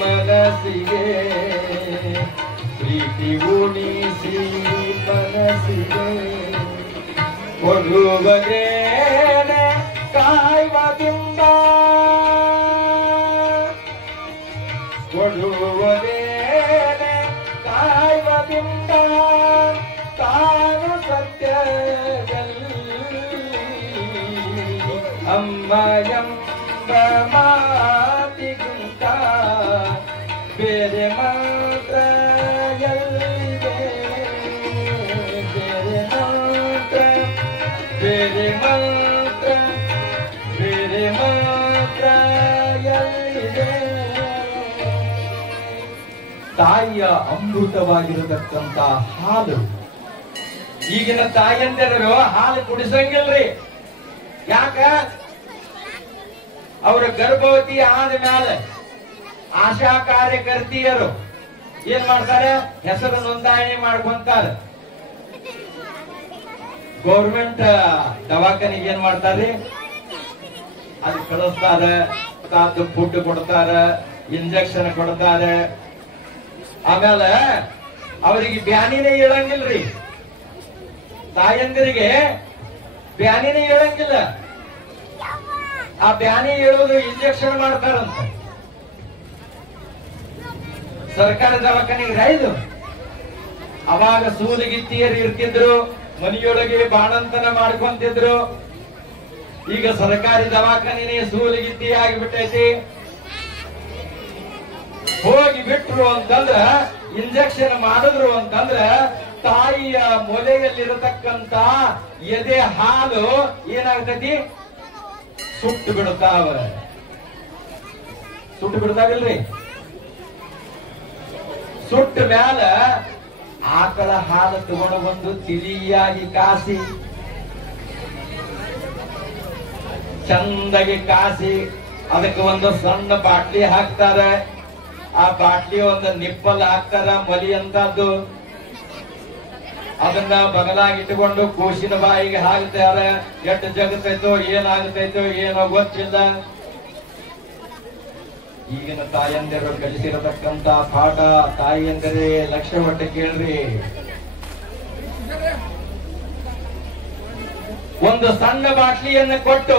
ಮನಸ್ಸಿಗೆ, ಪ್ರೀತಿ ಉಣಿಸಿ ಮನಸ್ಸಿಗೆ, ಕೊಡುವದೇನೆ ಕಾಯುವುದಿಂದ, ಕೊಡುವದೇನೆ ಕಾಯುವುದಿಂದ, ತಾನು ಸತ್ಯದಲ್ಲಿ ಅಮ್ಮಯಂಬ ಮಾತಿಗಿಂತ ಬೇರೆ ಮಾತ್ರ ಎಲ್ಲಿದೆ, ಬೇರೆ ಮಾತ್ರ, ಬೇರೆ ಮಾತ್ರ, ಬೇರೆ ಮಾತ್ರ ಎಲ್ಲಿದೆ. ತಾಯಿಯ ಅಮೃತವಾಗಿರತಕ್ಕಂತ ಹಾಲು. ಈಗಿನ ತಾಯಂದಿರು ಹಾಲು ಕುಡಿಸಂಗಿಲ್ರಿ. ಯಾಕ? ಅವರ ಗರ್ಭವತಿ ಆದ ಮೇಲೆ ಆಶಾ ಕಾರ್ಯಕರ್ತಿಯರು ಏನ್ ಮಾಡ್ತಾರೆ? ಹೆಸರು ನೋಂದಣಿ ಮಾಡ್ಕೊಂತಾರೆ. ಗೌರ್ಮೆಂಟ್ ದವಾಖಾನಿಗೆ ಏನ್ ಮಾಡ್ತಾರೆ? ಅದು ಕಳಿಸ್ತಾರೆ, ಫುಡ್ ಕೊಡ್ತಾರೆ, ಇಂಜೆಕ್ಷನ್ ಕೊಡ್ತಾರೆ. ಆಮೇಲೆ ಅವರಿಗೆ ಬ್ಯಾನಿನೇ ಹೇಳಂಗಿಲ್ರಿ. ತಾಯಂದಿರಿಗೆ ಬ್ಯಾನಿನೇ ಹೇಳಂಗಿಲ್ಲ. ಆ ಬ್ಯಾನಿ ಹೇಳುವುದು ಇಂಜೆಕ್ಷನ್ ಮಾಡ್ತಾರಂತ. ಸರ್ಕಾರ ದವಾಖಾನೆಗೆ ರೈದು ಅವಾಗ ಸೂಲಿಗಿತ್ತಿಯರು ಇರ್ತಿದ್ರು, ಮನೆಯೊಳಗೆ ಬಾಣಂತನ ಮಾಡ್ಕೊಂತಿದ್ರು. ಈಗ ಸರ್ಕಾರಿ ದವಾಖಾನೆ ಸೂಲಿಗಿತ್ತಿ ಆಗಿಬಿಟ್ಟೈತಿ. ಹೋಗಿ ಬಿಟ್ರು ಅಂತಂದ್ರ, ಇಂಜೆಕ್ಷನ್ ಮಾಡಿದ್ರು ಅಂತಂದ್ರ ತಾಯಿಯ ಮೊಲೆಯಲ್ಲಿರತಕ್ಕಂತ ಎದೆ ಹಾಲು ಏನಾಗ್ತತಿ? ಸುಟ್ಟು ಬಿಡ್ತಾವ. ಸುಟ್ಟು ಬಿಡ್ತಾವಿಲ್ರಿ? ಸುಟ್ಟ ಮ್ಯಾಲ ಆಕಳ ಹಾಲು ತಗೊಂಡು ಬಂದು ತಿಳಿಯಾಗಿ ಕಾಸಿ, ಚಂದಾಗಿ ಕಾಸಿ, ಅದಕ್ಕೆ ಒಂದು ಸಣ್ಣ ಬಾಟ್ಲಿ ಹಾಕ್ತಾರ. ಆ ಬಾಟ್ಲಿ ಒಂದು ನಿಪ್ಪಲ್ ಹಾಕ್ತಾರ, ಮಲಿ ಅಂತದ್ದು. ಅದನ್ನ ಬಗಲಾಗಿಟ್ಟುಕೊಂಡು ಕೂಸಿನ ಬಾಯಿಗೆ ಹಾಕ್ತಾರೆ. ಎಷ್ಟು ಜಗತ್ತೈತೋ ಏನಾಗತೈತೋ ಏನೋ ಗೊತ್ತಿಲ್ಲ. ಈಗಿನ ತಾಯಂದಿರು ಕಲಿಸಿರತಕ್ಕಂತ ಪಾಠ ತಾಯಿಯಂದರೆ ಲಕ್ಷ ಹೊಟ್ಟೆ ಕೇಳ್ರಿ. ಒಂದು ಸಣ್ಣ ಬಾಟ್ಲಿಯನ್ನು ಕೊಟ್ಟು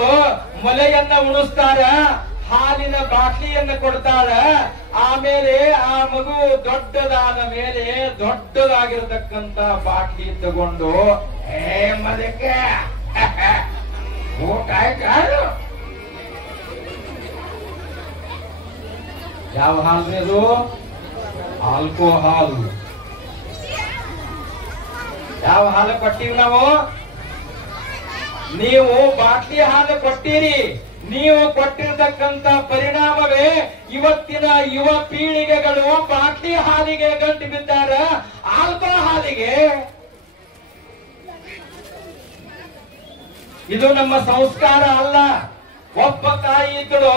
ಮೊಲೆಯನ್ನ ಉಣಿಸ್ತಾರ, ಹಾಲಿನ ಬಾಟ್ಲಿಯನ್ನು ಕೊಡ್ತಾರ. ಆಮೇಲೆ ಆ ಮಗು ದೊಡ್ಡದಾದ ಮೇಲೆ ದೊಡ್ಡದಾಗಿರತಕ್ಕಂತ ಬಾಟ್ಲಿ ತಗೊಂಡು ಮದಕ್ಕೆ ಊಟ ಆಯ್ತು. ಯಾವ ಹಾಲು ಇದು? ಆಲ್ಕೋಹಾಲ್. ಯಾವ ಹಾಲು ಕೊಟ್ಟಿವಿ ನಾವು? ನೀವು ಬಾಟ್ಲಿ ಹಾಲು ಕೊಟ್ಟಿರಿ. ನೀವು ಕೊಟ್ಟಿರತಕ್ಕಂತ ಪರಿಣಾಮವೇ ಇವತ್ತಿನ ಯುವ ಪೀಳಿಗೆಗಳು ಬಾಟ್ಲಿ ಹಾಲಿಗೆ ಗಂಟು ಬಿದ್ದಾರ, ಆಲ್ಕೋಹಾಲಿಗೆ. ಇದು ನಮ್ಮ ಸಂಸ್ಕಾರ ಅಲ್ಲ. ಒಬ್ಬ ತಾಯಿ ಇದ್ದಳು,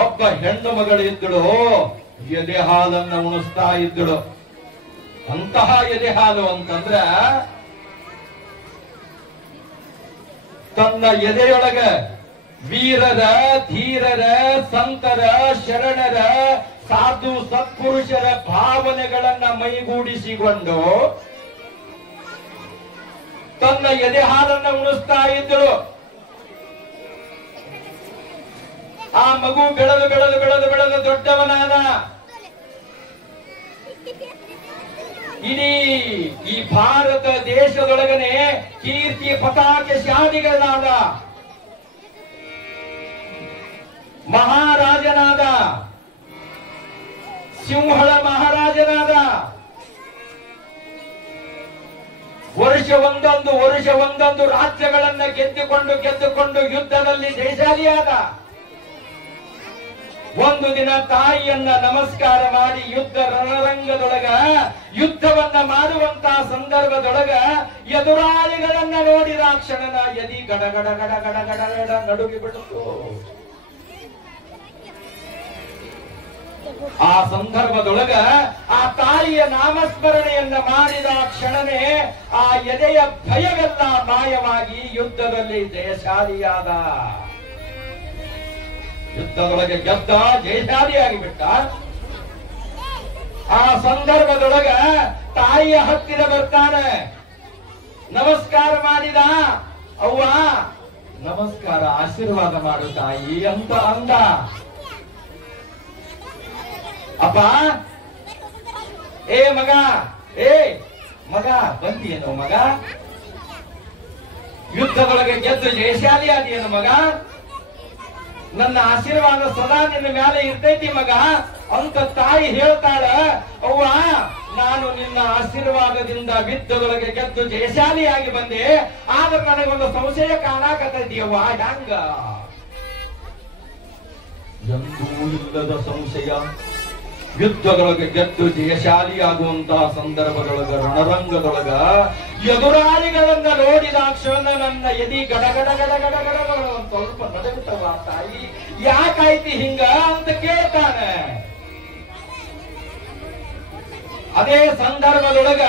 ಒಬ್ಬ ಹೆಣ್ಣು ಮಗಳು ಇದ್ದಳು, ಎದೆ ಹಾಲನ್ನ ಉಣಿಸ್ತಾ ಇದ್ದಳು. ಅಂತಹ ಎದೆ ಹಾಲು ಅಂತಂದ್ರ ತನ್ನ ಎದೆಯೊಳಗ ವೀರರ, ಧೀರರ, ಸಂತರ, ಶರಣರ, ಸಾಧು ಸತ್ಪುರುಷರ ಭಾವನೆಗಳನ್ನ ಮೈಗೂಡಿಸಿಕೊಂಡು ತನ್ನ ಎದೆ ಹಾಲನ್ನ ಉಣಿಸ್ತಾ ಇದ್ದಳು. ಆ ಮಗು ಬೆಳೆದು ಬೆಳೆದು ಬೆಳೆದು ಬೆಳೆದು ದೊಡ್ಡವನಾದ. ಇಡೀ ಈ ಭಾರತ ದೇಶದೊಳಗನೆ ಕೀರ್ತಿ ಪತಾಕೆ ಶಾದಿಗಳಾದ, ಮಹಾರಾಜನಾದ, ಸಿಂಹಳ ಮಹಾರಾಜನಾದ. ವರ್ಷ ಒಂದೊಂದು ರಾಜ್ಯಗಳನ್ನ ಗೆದ್ದುಕೊಂಡು ಯುದ್ಧದಲ್ಲಿ ಜಯಶಾಲಿಯಾದ. ಒಂದು ದಿನ ತಾಯಿಯನ್ನ ನಮಸ್ಕಾರ ಮಾಡಿ ಯುದ್ಧ ರಣರಂಗದೊಳಗ ಯುದ್ಧವನ್ನ ಮಾಡುವಂತಹ ಸಂದರ್ಭದೊಳಗ ಎದುರಾಳಿಗಳನ್ನ ನೋಡಿದ ಕ್ಷಣನ ಎದಿ ಗಡ ಗಡ ಗಡ ಗಡ ಗಡ ಗಡ ನಡುಗಿ ಬಿಡುತ್ತು. ಆ ಸಂದರ್ಭದೊಳಗ ಆ ತಾಯಿಯ ನಾಮಸ್ಮರಣೆಯನ್ನ ಮಾಡಿದ ಕ್ಷಣನೇ ಆ ಎದೆಯ ಭಯವೆಲ್ಲ ಮಾಯವಾಗಿ ಯುದ್ಧದಲ್ಲಿ ಜಯಶಾಲಿಯಾದ. ಯುದ್ಧದೊಳಗೆ ಗೆದ್ದ, ಜಯಶಾಲಿಯಾಗಿ ಬಿಟ್ಟ. ಆ ಸಂದರ್ಭದೊಳಗ ತಾಯಿಯ ಹತ್ತಿರ ಬರ್ತಾನೆ, ನಮಸ್ಕಾರ ಮಾಡಿದ. ಅವ್ವ ನಮಸ್ಕಾರ, ಆಶೀರ್ವಾದ ಮಾಡು ತಾಯಿ ಅಂತ ಅಂದ. ಅಪ್ಪ, ಏ ಮಗ ಬಂದಿಯೇನೋ ಮಗ, ಯುದ್ಧದೊಳಗೆ ಗೆದ್ದು ಜಯಶಾಲಿ ಆದಿಯೇನು ಮಗ, ನನ್ನ ಆಶೀರ್ವಾದ ಸದಾ ನಿನ್ನ ಮೇಲೆ ಇರ್ತೈತಿ ಮಗ ಅಂತ ತಾಯಿ ಹೇಳ್ತಾಳ. ಅವ್ವ, ನಾನು ನಿನ್ನ ಆಶೀರ್ವಾದದಿಂದ ಯುದ್ಧದೊಳಗೆ ಗೆದ್ದು ಜಯಶಾಲಿಯಾಗಿ ಬಂದೆ, ಆದ್ರೆ ನನಗೊಂದು ಸಂಶಯ ಕಾಣಾಕತ್ತೈತಿಯವ್ವ. ಹ್ಯಾಂಗ? ಎಂದೂ ಇಲ್ಲದ ಸಂಶಯ. ಯುದ್ಧದೊಳಗೆ ಗೆದ್ದು ಜಯಶಾಲಿಯಾಗುವಂತಹ ಸಂದರ್ಭದೊಳಗ ರಣರಂಗದೊಳಗ ಎದುರಾಳಿಗಳನ್ನ ನೋಡಿದ ಕ್ಷಣ ನನ್ನ ಎದಿ ಗಡ ಗಡ ಗಡ ಗಡ ಗಡ ಒಂದ್ ಸ್ವಲ್ಪ ನಡುಗುತ್ತವ. ತಾಯಿ ಯಾಕಾಯ್ತಿ ಹಿಂಗ ಅಂತ ಕೇಳ್ತಾನೆ. ಅದೇ ಸಂದರ್ಭದೊಳಗ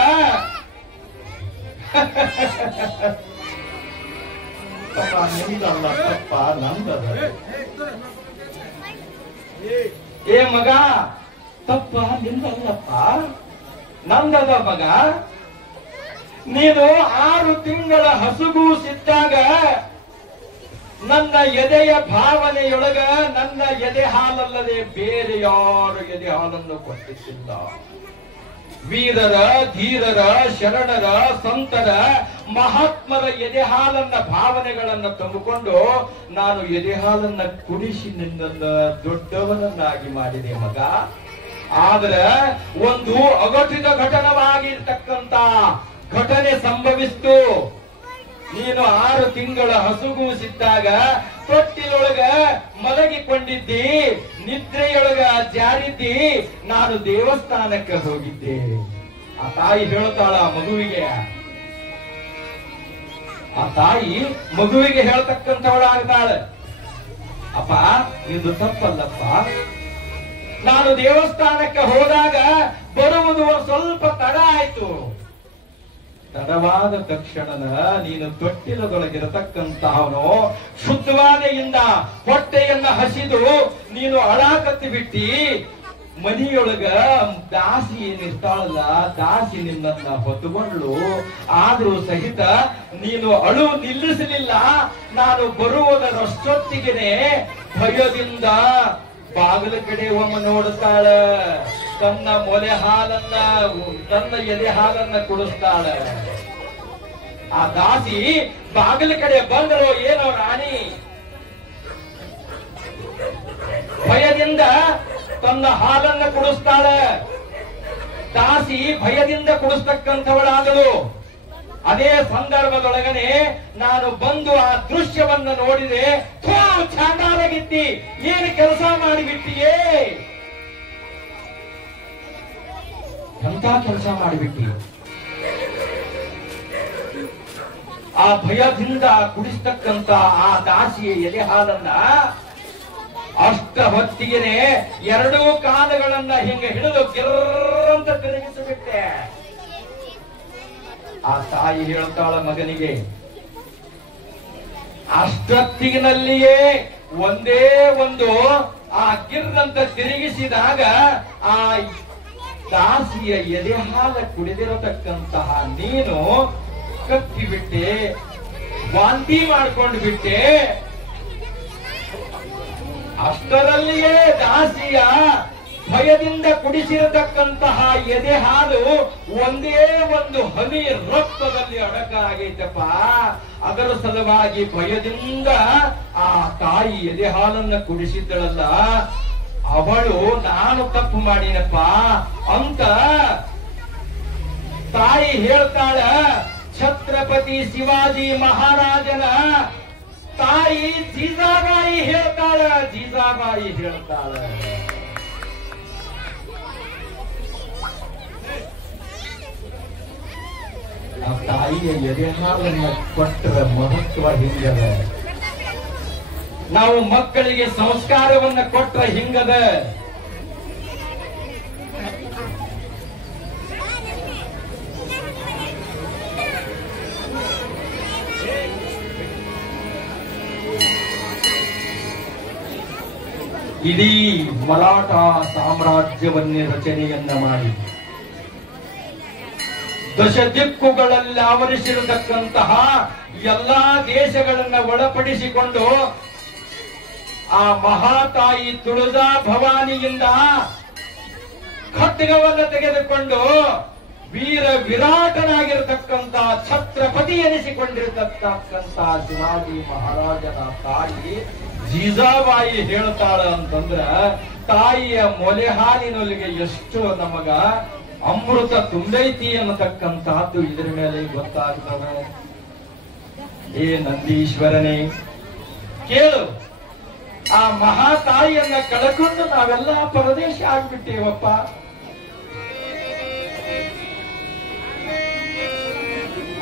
ನಿಂದಲ್ಲ ತಪ್ಪ ನಂದದ. ಏ ಮಗ, ತಪ್ಪ ನಿಂದಲ್ಲಪ್ಪ, ನಂದದ ಮಗ. ನೀನು 6 ತಿಂಗಳ ಹಸುಗೂಸಿದ್ದಾಗ ನನ್ನ ಎದೆಯ ಭಾವನೆಯೊಳಗ ನನ್ನ ಎದೆ ಹಾಲಲ್ಲದೆ ಬೇರೆ ಯಾರು ಎದೆ ಹಾಲನ್ನು ಕೊಟ್ಟಿದ್ದಿಲ್ಲ. ವೀರರ, ಧೀರರ, ಶರಣರ, ಸಂತರ, ಮಹಾತ್ಮರ ಎದೆ ಹಾಲನ್ನ ಭಾವನೆಗಳನ್ನ ತಂದುಕೊಂಡು ನಾನು ಎದೆ ಹಾಲನ್ನ ಕುಡಿಸಿ ನಿನ್ನನ್ನ ದೊಡ್ಡವನನ್ನಾಗಿ ಮಾಡಿದೆ ಮಗ. ಆದ್ರೆ ಒಂದು ಅಘಟಿತ ಘಟನವಾಗಿರ್ತಕ್ಕಂತ ಘಟನೆ ಸಂಭವಿಸಿತು. ನೀನು 6 ತಿಂಗಳ ಹಸುಗೂಸಿದ್ದಾಗ ತೊಟ್ಟಿಲೊಳಗ ಮಲಗಿಕೊಂಡಿದ್ದಿ, ನಿದ್ರೆಯೊಳಗ ಜಾರಿದ್ದಿ, ನಾನು ದೇವಸ್ಥಾನಕ್ಕೆ ಹೋಗಿದ್ದೆ. ಆ ತಾಯಿ ಹೇಳ್ತಾಳ ಮಗುವಿಗೆ, ಆ ತಾಯಿ ಮಗುವಿಗೆ ಹೇಳ್ತಕ್ಕಂಥವಳಾಗ್ತಾಳೆ, ಅಪ್ಪ ಇದು ತಪ್ಪಲ್ಲಪ್ಪ, ನಾನು ದೇವಸ್ಥಾನಕ್ಕೆ ಹೋದಾಗ ಬರುವುದು ಸ್ವಲ್ಪ ತಡ ಆಯ್ತು. ತಡವಾದ ತಕ್ಷಣನ ನೀನು ತೊಟ್ಟಿಲದೊಳಗಿರತಕ್ಕಂತಹವನು ಶುದ್ಧವಾದೆಯಿಂದ ಹೊಟ್ಟೆಯನ್ನ ಹಸಿದು ನೀನು ಅಳಾಕತ್ತಿ ಬಿಟ್ಟಿ. ಮನಿಯೊಳಗ ದಾಸಿ ಏನಿರ್ತಾಳಲ್ಲ, ದಾಸಿ ನಿನ್ನನ್ನ ಹೊತ್ತುಕೊಂಡ್ಳು. ಆದ್ರೂ ಸಹಿತ ನೀನು ಅಳು ನಿಲ್ಲಿಸಲಿಲ್ಲ. ನಾನು ಬರುವುದರಷ್ಟೊತ್ತಿಗೆನೆ ಭಯದಿಂದ ಬಾಗಿಲ ಕಡೆ ಒಮ್ಮೆ ನೋಡುತ್ತಾಳ. ತನ್ನ ಮೊಲೆ ಹಾಲನ್ನ, ತನ್ನ ಎದೆ ಹಾಲನ್ನ ಕುಡಿಸ್ತಾಳ. ಆ ದಾಸಿ ಬಾಗಿಲ ಕಡೆ ಬಂದರು. ಏನೋ ರಾಣಿ ಭಯದಿಂದ ತನ್ನ ಹಾಲನ್ನ ಕುಡಿಸ್ತಾಳ. ದಾಸಿ ಭಯದಿಂದ ಕುಡಿಸ್ತಕ್ಕಂಥವಳಾದಳು. ಅದೇ ಸಂದರ್ಭದೊಳಗನೆ ನಾನು ಬಂದು ಆ ದೃಶ್ಯವನ್ನ ನೋಡಿದೆ. ಚಾಂಡಾಲಗಿತ್ತಿ, ಏನು ಕೆಲಸ ಮಾಡಿಬಿಟ್ಟಿಯೇ, ಎಂತ ಕೆಲಸ ಮಾಡಿಬಿಟ್ಟಿ. ಆ ಭಯದಿಂದ ಕುಡಿಸ್ತಕ್ಕಂತ ಆ ದಾಸಿಯ ಎದೆ ಹಾಲನ್ನ ಅಷ್ಟ ಹೊತ್ತಿಗೆನೆ ಎರಡೂ ಕಾಲುಗಳನ್ನ ಹಿಂಗೆ ಹಿಡಿದು ಗಿರ್ರಂತ ತಿರುಗಿಸಿಬಿಟ್ಟೆ. ಆ ತಾಯಿ ಹೇಳ್ತಾಳ ಮಗನಿಗೆ, ಅಷ್ಟೊತ್ತಿಗಿನಲ್ಲಿಯೇ ಒಂದೇ ಒಂದು ಆ ಗಿರ್ರಂತ ತಿರುಗಿಸಿದಾಗ ಆ ದಾಸಿಯ ಎದೆ ಹಾಲ ಕುಡಿದಿರತಕ್ಕಂತಹ ನೀನು ಕಕ್ಕಿಬಿಟ್ಟೆ, ವಾಂತಿ ಮಾಡ್ಕೊಂಡು ಬಿಟ್ಟೆ. ಅಷ್ಟರಲ್ಲಿಯೇ ದಾಸಿಯ ಭಯದಿಂದ ಕುಡಿಸಿರತಕ್ಕಂತಹ ಎದೆ ಹಾಲು ಒಂದೇ ಒಂದು ಹನಿ ರಕ್ತದಲ್ಲಿ ಅಡಕ ಆಗೈತಪ್ಪ. ಅದರ ಸಲುವಾಗಿ ಭಯದಿಂದ ಆ ತಾಯಿ ಎದೆ ಹಾಲನ್ನ ಕುಡಿಸಿದ್ದಳಲ್ಲ, ಅವಳು ನಾನು ತಪ್ಪು ಮಾಡಿನಪ್ಪ ಅಂತ ತಾಯಿ ಹೇಳ್ತಾಳ. ಛತ್ರಪತಿ ಶಿವಾಜಿ ಮಹಾರಾಜನ ತಾಯಿ ಜೀಜಾಬಾಯಿ ಹೇಳ್ತಾಳ. ಆ ತಾಯಿಯ ಎದೆ ಹಾಲನ್ನ ಕೊಟ್ಟರ ಮಹತ್ವ ಹಿಂಗದ. ನಾವು ಮಕ್ಕಳಿಗೆ ಸಂಸ್ಕಾರವನ್ನ ಕೊಟ್ರ ಹಿಂಗದ. ಇಡೀ ಮರಾಠ ಸಾಮ್ರಾಜ್ಯವನ್ನೇ ರಚನೆಯನ್ನ ಮಾಡಿ ದಶ ದಿಕ್ಕುಗಳಲ್ಲಿ ಆವರಿಸಿರತಕ್ಕಂತಹ ಎಲ್ಲಾ ದೇಶಗಳನ್ನ ಒಳಪಡಿಸಿಕೊಂಡು ಆ ಮಹಾತಾಯಿ ತುಳಜಾ ಭವಾನಿಯಿಂದ ಖಡ್ಗವನ್ನು ತೆಗೆದುಕೊಂಡು ವೀರ ವಿರಾಟನಾಗಿರತಕ್ಕಂತ ಛತ್ರಪತಿ ಎನಿಸಿಕೊಂಡಿರತಕ್ಕಂತ ಶಿವಾಜಿ ಮಹಾರಾಜನ ತಾಯಿ ಜೀಜಾಬಾಯಿ ಹೇಳ್ತಾಳ ಅಂತಂದ್ರ ತಾಯಿಯ ಮೊಲೆ ಹಾಲಿನೊಲಿಗೆ ಎಷ್ಟು ನಮಗ ಅಮೃತ ತುಂಬೈತಿ ಅನ್ನತಕ್ಕಂತಹದ್ದು ಇದರ ಮೇಲೆ ಗೊತ್ತಾಗ್ತದೆ. ಏ ನಂದೀಶ್ವರನೇ ಕೇಳು, ಆ ಮಹಾತಾಯಿಯನ್ನ ಕಳ್ಕೊಂಡು ನಾವೆಲ್ಲ ಪರದೇಶ ಆಗ್ಬಿಟ್ಟೇವಪ್ಪ.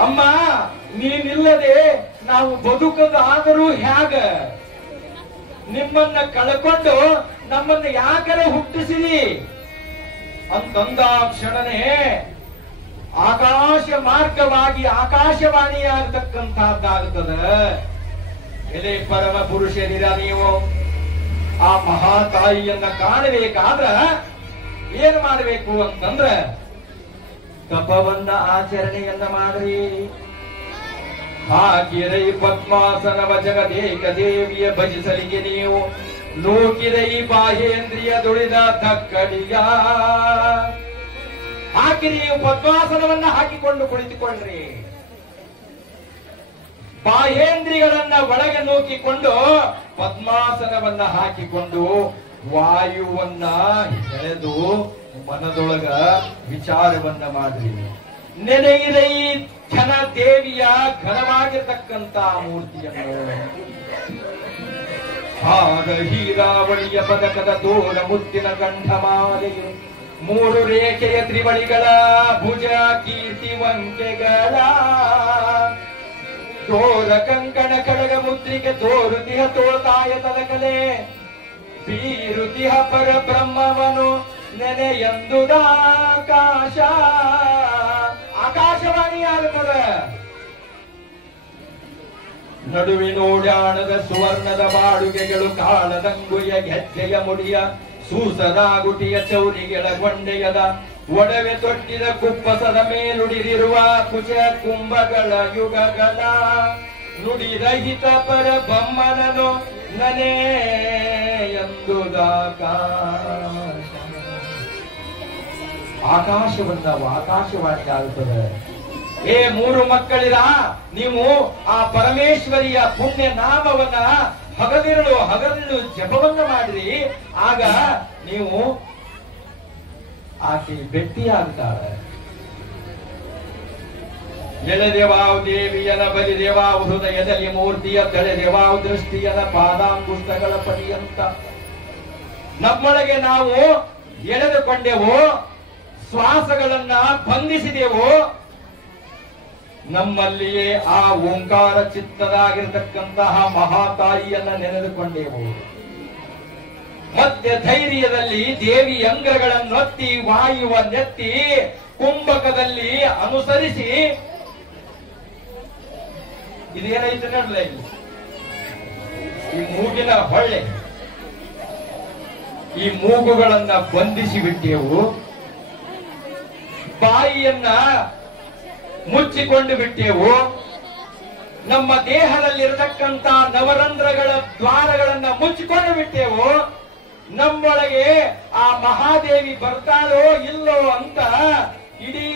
ಅಮ್ಮ ನೀನಿಲ್ಲದೆ ನಾವು ಬದುಕದಾದರೂ ಹ್ಯಾಗ? ನಿಮ್ಮನ್ನ ಕಳ್ಕೊಂಡು ನಮ್ಮನ್ನ ಯಾಕರೆ ಹುಟ್ಟಿಸಿದಿ ಅಂತಂದ ಕ್ಷಣನೇ ಆಕಾಶ ಮಾರ್ಗವಾಗಿ ಆಕಾಶವಾಣಿಯಾಗತಕ್ಕಂತಹದ್ದಾಗುತ್ತದೆ. ಎಲೆ ಪರಮ ಪುರುಷರಿರ ನೀವು ಆ ಮಹಾತಾಯಿಯನ್ನ ಕಾಣಬೇಕಾದ್ರ ಏನ್ ಮಾಡಬೇಕು ಅಂತಂದ್ರ ತಪವನ್ನ ಆಚರಣೆಯನ್ನ ಮಾಡ್ರಿ. ಹಾಕಿರೈ ಪದ್ಮಾಸನವ ಜಗದೇಕ ದೇವಿಯ ಭಜಿಸಲಿಗೆ ನೀವು ಲೋಕಿರೈ ಬಾಹೇಂದ್ರಿಯ ದುಳಿದ ತಕ್ಕಡಿಯ. ಹಾಕಿರಿ, ಪದ್ಮಾಸನವನ್ನ ಹಾಕಿಕೊಂಡು ಕುಳಿತುಕೊಳ್ಳ್ರಿ. ಬಾಹೇಂದ್ರಿಗಳನ್ನ ಒಳಗೆ ನೂಕಿಕೊಂಡು ಪದ್ಮಾಸನವನ್ನ ಹಾಕಿಕೊಂಡು ವಾಯುವನ್ನ ಎಳೆದು ಮನದೊಳಗ ವಿಚಾರವನ್ನ ಮಾಡ್ರಿ. ನೆನೆಯಿರೈ ಘನ ದೇವಿಯ ಘನವಾಗಿರ್ತಕ್ಕಂತ ಮೂರ್ತಿಯನ್ನು. ಹಾರ ಹೀರಾವಳಿಯ ಪದಕದ ತೋರ ಮುತ್ತಿನ ಕಂಠಮಾಲೆಯು ಮೂರು ರೇಖೆಯ ತ್ರಿವಳಿಗಳ ಭುಜ ಕೀರ್ತಿ ವಂಕೆಗಳ ತೋರ ಕಂಕಣ ಕಡಗ ಮುದ್ರಿಕೆ ತೋರುತಿಹ ತೋಳ್ತಾಯ ತಲಕಲೆ ಬೀರುತಿಹ ಪರ ಬ್ರಹ್ಮವನು ನೆನೆಯಂದುದಾಕಾಶ. ಆಕಾಶವಾಣಿ ಆಗುತ್ತದೆ. ನಡುವಿನೋಡ್ಯಾಣದ ಸುವರ್ಣದ ಬಾಡುಗೆಗಳು ಕಾಳದಂಗುಯ ಗೆಜ್ಜೆಯ ಮುಡಿಯ ಸೂಸದ ಗುಟಿಯ ಚೌರಿಗಳ ಗೊಂಡೆಯದ ಒಡವೆ ತೊಟ್ಟಿದ ಕುಪ್ಪಸದ ಮೇಲುಡಿದಿರುವ ಕುಚ ಕುಂಭಗಳ ಯುಗಗಳ ನುಡಿರಹಿತ ಪರ ಬಮ್ಮನನು ನನೇ ಎಂದುದಾಕಾಶ. ಆಕಾಶವನ್ನ ಆಕಾಶವಾಣಿ ಆಗುತ್ತದೆ. ಏ ಮೂರು ಮಕ್ಕಳಿರ, ನೀವು ಆ ಪರಮೇಶ್ವರಿಯ ಪುಣ್ಯ ನಾಮವನ್ನ ಹಗಲಿರುಳು ಜಪವನ್ನ ಮಾಡಿರಿ. ಆಗ ನೀವು ಆಕೆ ಭೇಟಿಯಾಗ್ತಾಳೆ. ಎಳೆದೆವಾವು ದೇವಿಯನ ಬಲಿದೆವಾವು ಹೃದಯದಲ್ಲಿ ಮೂರ್ತಿಯ ತಳೆದೆವಾವು ದೃಷ್ಟಿಯನ ಪಾದಾಂಗುಷ್ಟಗಳ ಪರ್ಯಂತ ನಮ್ಮೊಳಗೆ ನಾವು ಎಳೆದುಕೊಂಡೆವು, ಶ್ವಾಸಗಳನ್ನ ಬಂಧಿಸಿದೆವು. ನಮ್ಮಲ್ಲಿಯೇ ಆ ಓಂಕಾರ ಚಿತ್ತದಾಗಿರ್ತಕ್ಕಂತಹ ಮಹಾತಾಯಿಯನ್ನ ನೆನೆದುಕೊಂಡೆವು. ಮತ್ತೆ ಧೈರ್ಯದಲ್ಲಿ ದೇವಿ ಅಂಗಗಳನ್ನೊತ್ತಿ ವಾಯುವ ನೆತ್ತಿ ಕುಂಭಕದಲ್ಲಿ ಅನುಸರಿಸಿ ಇದೇನೈತೆ ನೋಡ್ಲ ಈ ಮೂಗಿನ ಹೊಳ್ಳೆ, ಈ ಮೂಗುಗಳನ್ನ ಬಂಧಿಸಿ ಬಿಟ್ಟೆವು, ಬಾಯಿಯನ್ನ ಮುಚ್ಚಿಕೊಂಡು ಬಿಟ್ಟೆವು, ನಮ್ಮ ದೇಹದಲ್ಲಿರತಕ್ಕಂತ ನವರಂಧ್ರಗಳ ದ್ವಾರಗಳನ್ನ ಮುಚ್ಚಿಕೊಂಡು ಬಿಟ್ಟೆವು. ನಮ್ಮೊಳಗೆ ಆ ಮಹಾದೇವಿ ಬರ್ತಾಳೋ ಇಲ್ಲೋ ಅಂತ ಇಡೀ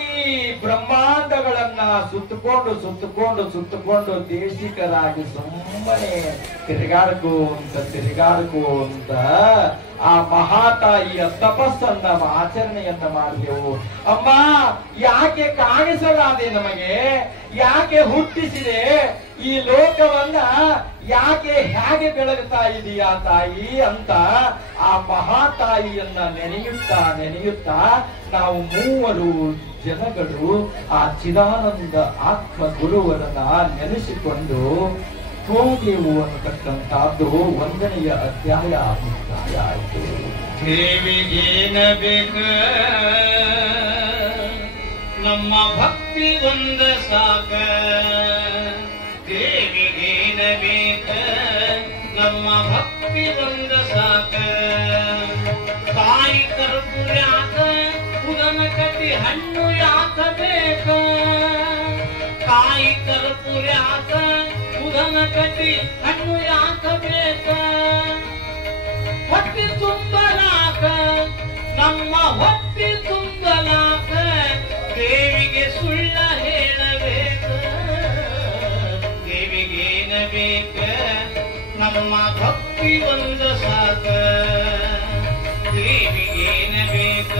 ಬ್ರಹ್ಮಾಂಡಗಳನ್ನ ಸುತ್ತಕೊಂಡು ದೇಶಿಕರಾಗಿ ಸುಮ್ಮನೆ ತಿರುಗಾಡ್ಕೋಂತ ಆ ಮಹಾತಾಯಿಯ ತಪಸ್ಸನ್ನ ಆಚರಣೆಯನ್ನ ಮಾಡಿದೆವು. ಅಮ್ಮ ಯಾಕೆ ಕಾಣಿಸಲಾದೆ ನಮಗೆ, ಯಾಕೆ ಹುಟ್ಟಿಸಿದೆ ಈ ಲೋಕವನ್ನ, ಯಾಕೆ ಹೇಗೆ ಬೆಳಗುತ್ತಾ ಇದೀಯಾ ತಾಯಿ ಅಂತ ಆ ಮಹಾತಾಯಿಯನ್ನ ನೆನೆಯುತ್ತಾ ನಾವು ಮೂವರು ಜನಗಳು ಆ ಚಿದಾನಂದ ಆತ್ಮ ಗುರುವರನ್ನ ನೆನೆಸಿಕೊಂಡು ಹೋದೆವು ಅನ್ನತಕ್ಕಂಥದ್ದು 1ನೇ ಅಧ್ಯಾಯ ಮುಕ್ತಾಯ ಆಯಿತು. ದೇವಿಗೇನ ಬೇಕ ನಮ್ಮ ಭಕ್ತಿ ಒಂದ ಸಾಕ, ದೇವಿಗೇನ ಬೇಕ ನಮ್ಮ ಭಕ್ತಿ ಒಂದ ಸಾಕ. ತಾಯಿ ಕರ್ಪೂರ ಯಾಕ ಉದನ ಕಟ್ಟಿ ಹಣ್ಣು ಯಾಕ ಬೇಕ, ತಾಯಿ ಕರ್ಪೂರ ಯಾಕ ಉದನ ಕಟ್ಟಿ ಹಣ್ಣು ಯಾಕ ಬೇಕ. ಹೊಟ್ಟಿ ತುಂಬಲಾಕ ನಮ್ಮ ಹೊಟ್ಟಿ ತುಂಬಲಾಕ ದೇವಿಗೆ ಸುಳ್ಳ ಹೇಳಬೇಕ, ದೇವಿಗೇನ ಬೇಕ ನಮ್ಮ ಭಕ್ತಿ ಒಂದ ಸಾಕ, ದೇವಿಗೇನ ಬೇಕ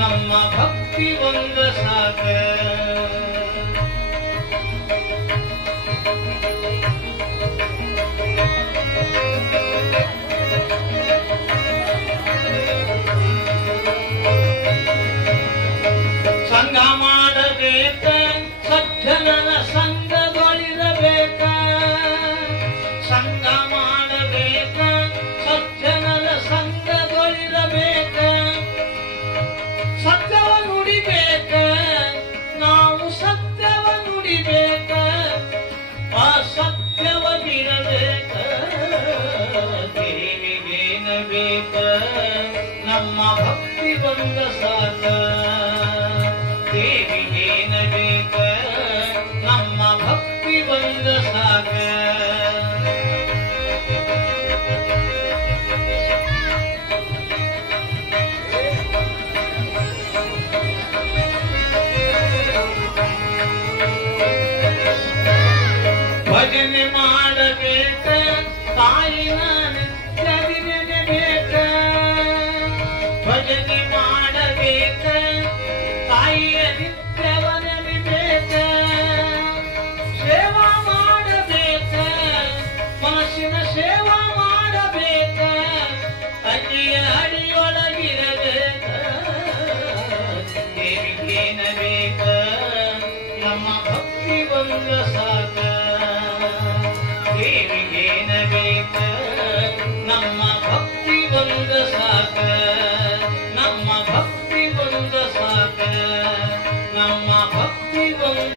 ನಮ್ಮ ಭಕ್ತಿ ಒಂದ ಸಾಕ. ಸಂಘ ಮಾಡಬೇಕ ಸಜ್ಜನರ ಸಂಘದೊಳಿರಬೇಕ, ಸಂಘ ಮಾಡಬೇಕ ಸಜ್ಜನರ ಸಂಘದೊಳಿರಬೇಕ. ಸತ್ಯವ ನುಡಿಬೇಕ ನಾವು ಸತ್ಯವ ನುಡಿಬೇಕ, ಅಸತ್ಯವ ಬಿಡಬೇಕ. ದೇವಿಗೇನ ಬೇಕ ನಮ್ಮ ಭಕ್ತಿ ಬಂದ ಸಾಕ, ದೇವಿಗೇನ ಬೇಕ ನಮ್ಮ ಭಕ್ತಿ ಬಂದ ಸಾಕ. ಭಜನೆ ಮಾಡಬೇಕ ತಾಯಿನ ನೆನೆಬೇಕ, ಭಜನೆ ಮಾಡಬೇಕ ತಾಯಿಯ ನಿತ್ಯವ ನೆನೆಬೇಕ. ಸೇವಾ ಮಾಡಬೇಕ ಮನಸ್ಸಿನ ಸೇವಾ ಮಾಡಬೇಕ, ಅಜ್ಜಿಯ ಅಡಿಯೊಳಗಿರಬೇಕ. ದೇವಿಗೇನ ಬೇಕ ನಮ್ಮ ಭಕ್ತಿ ಬಂದ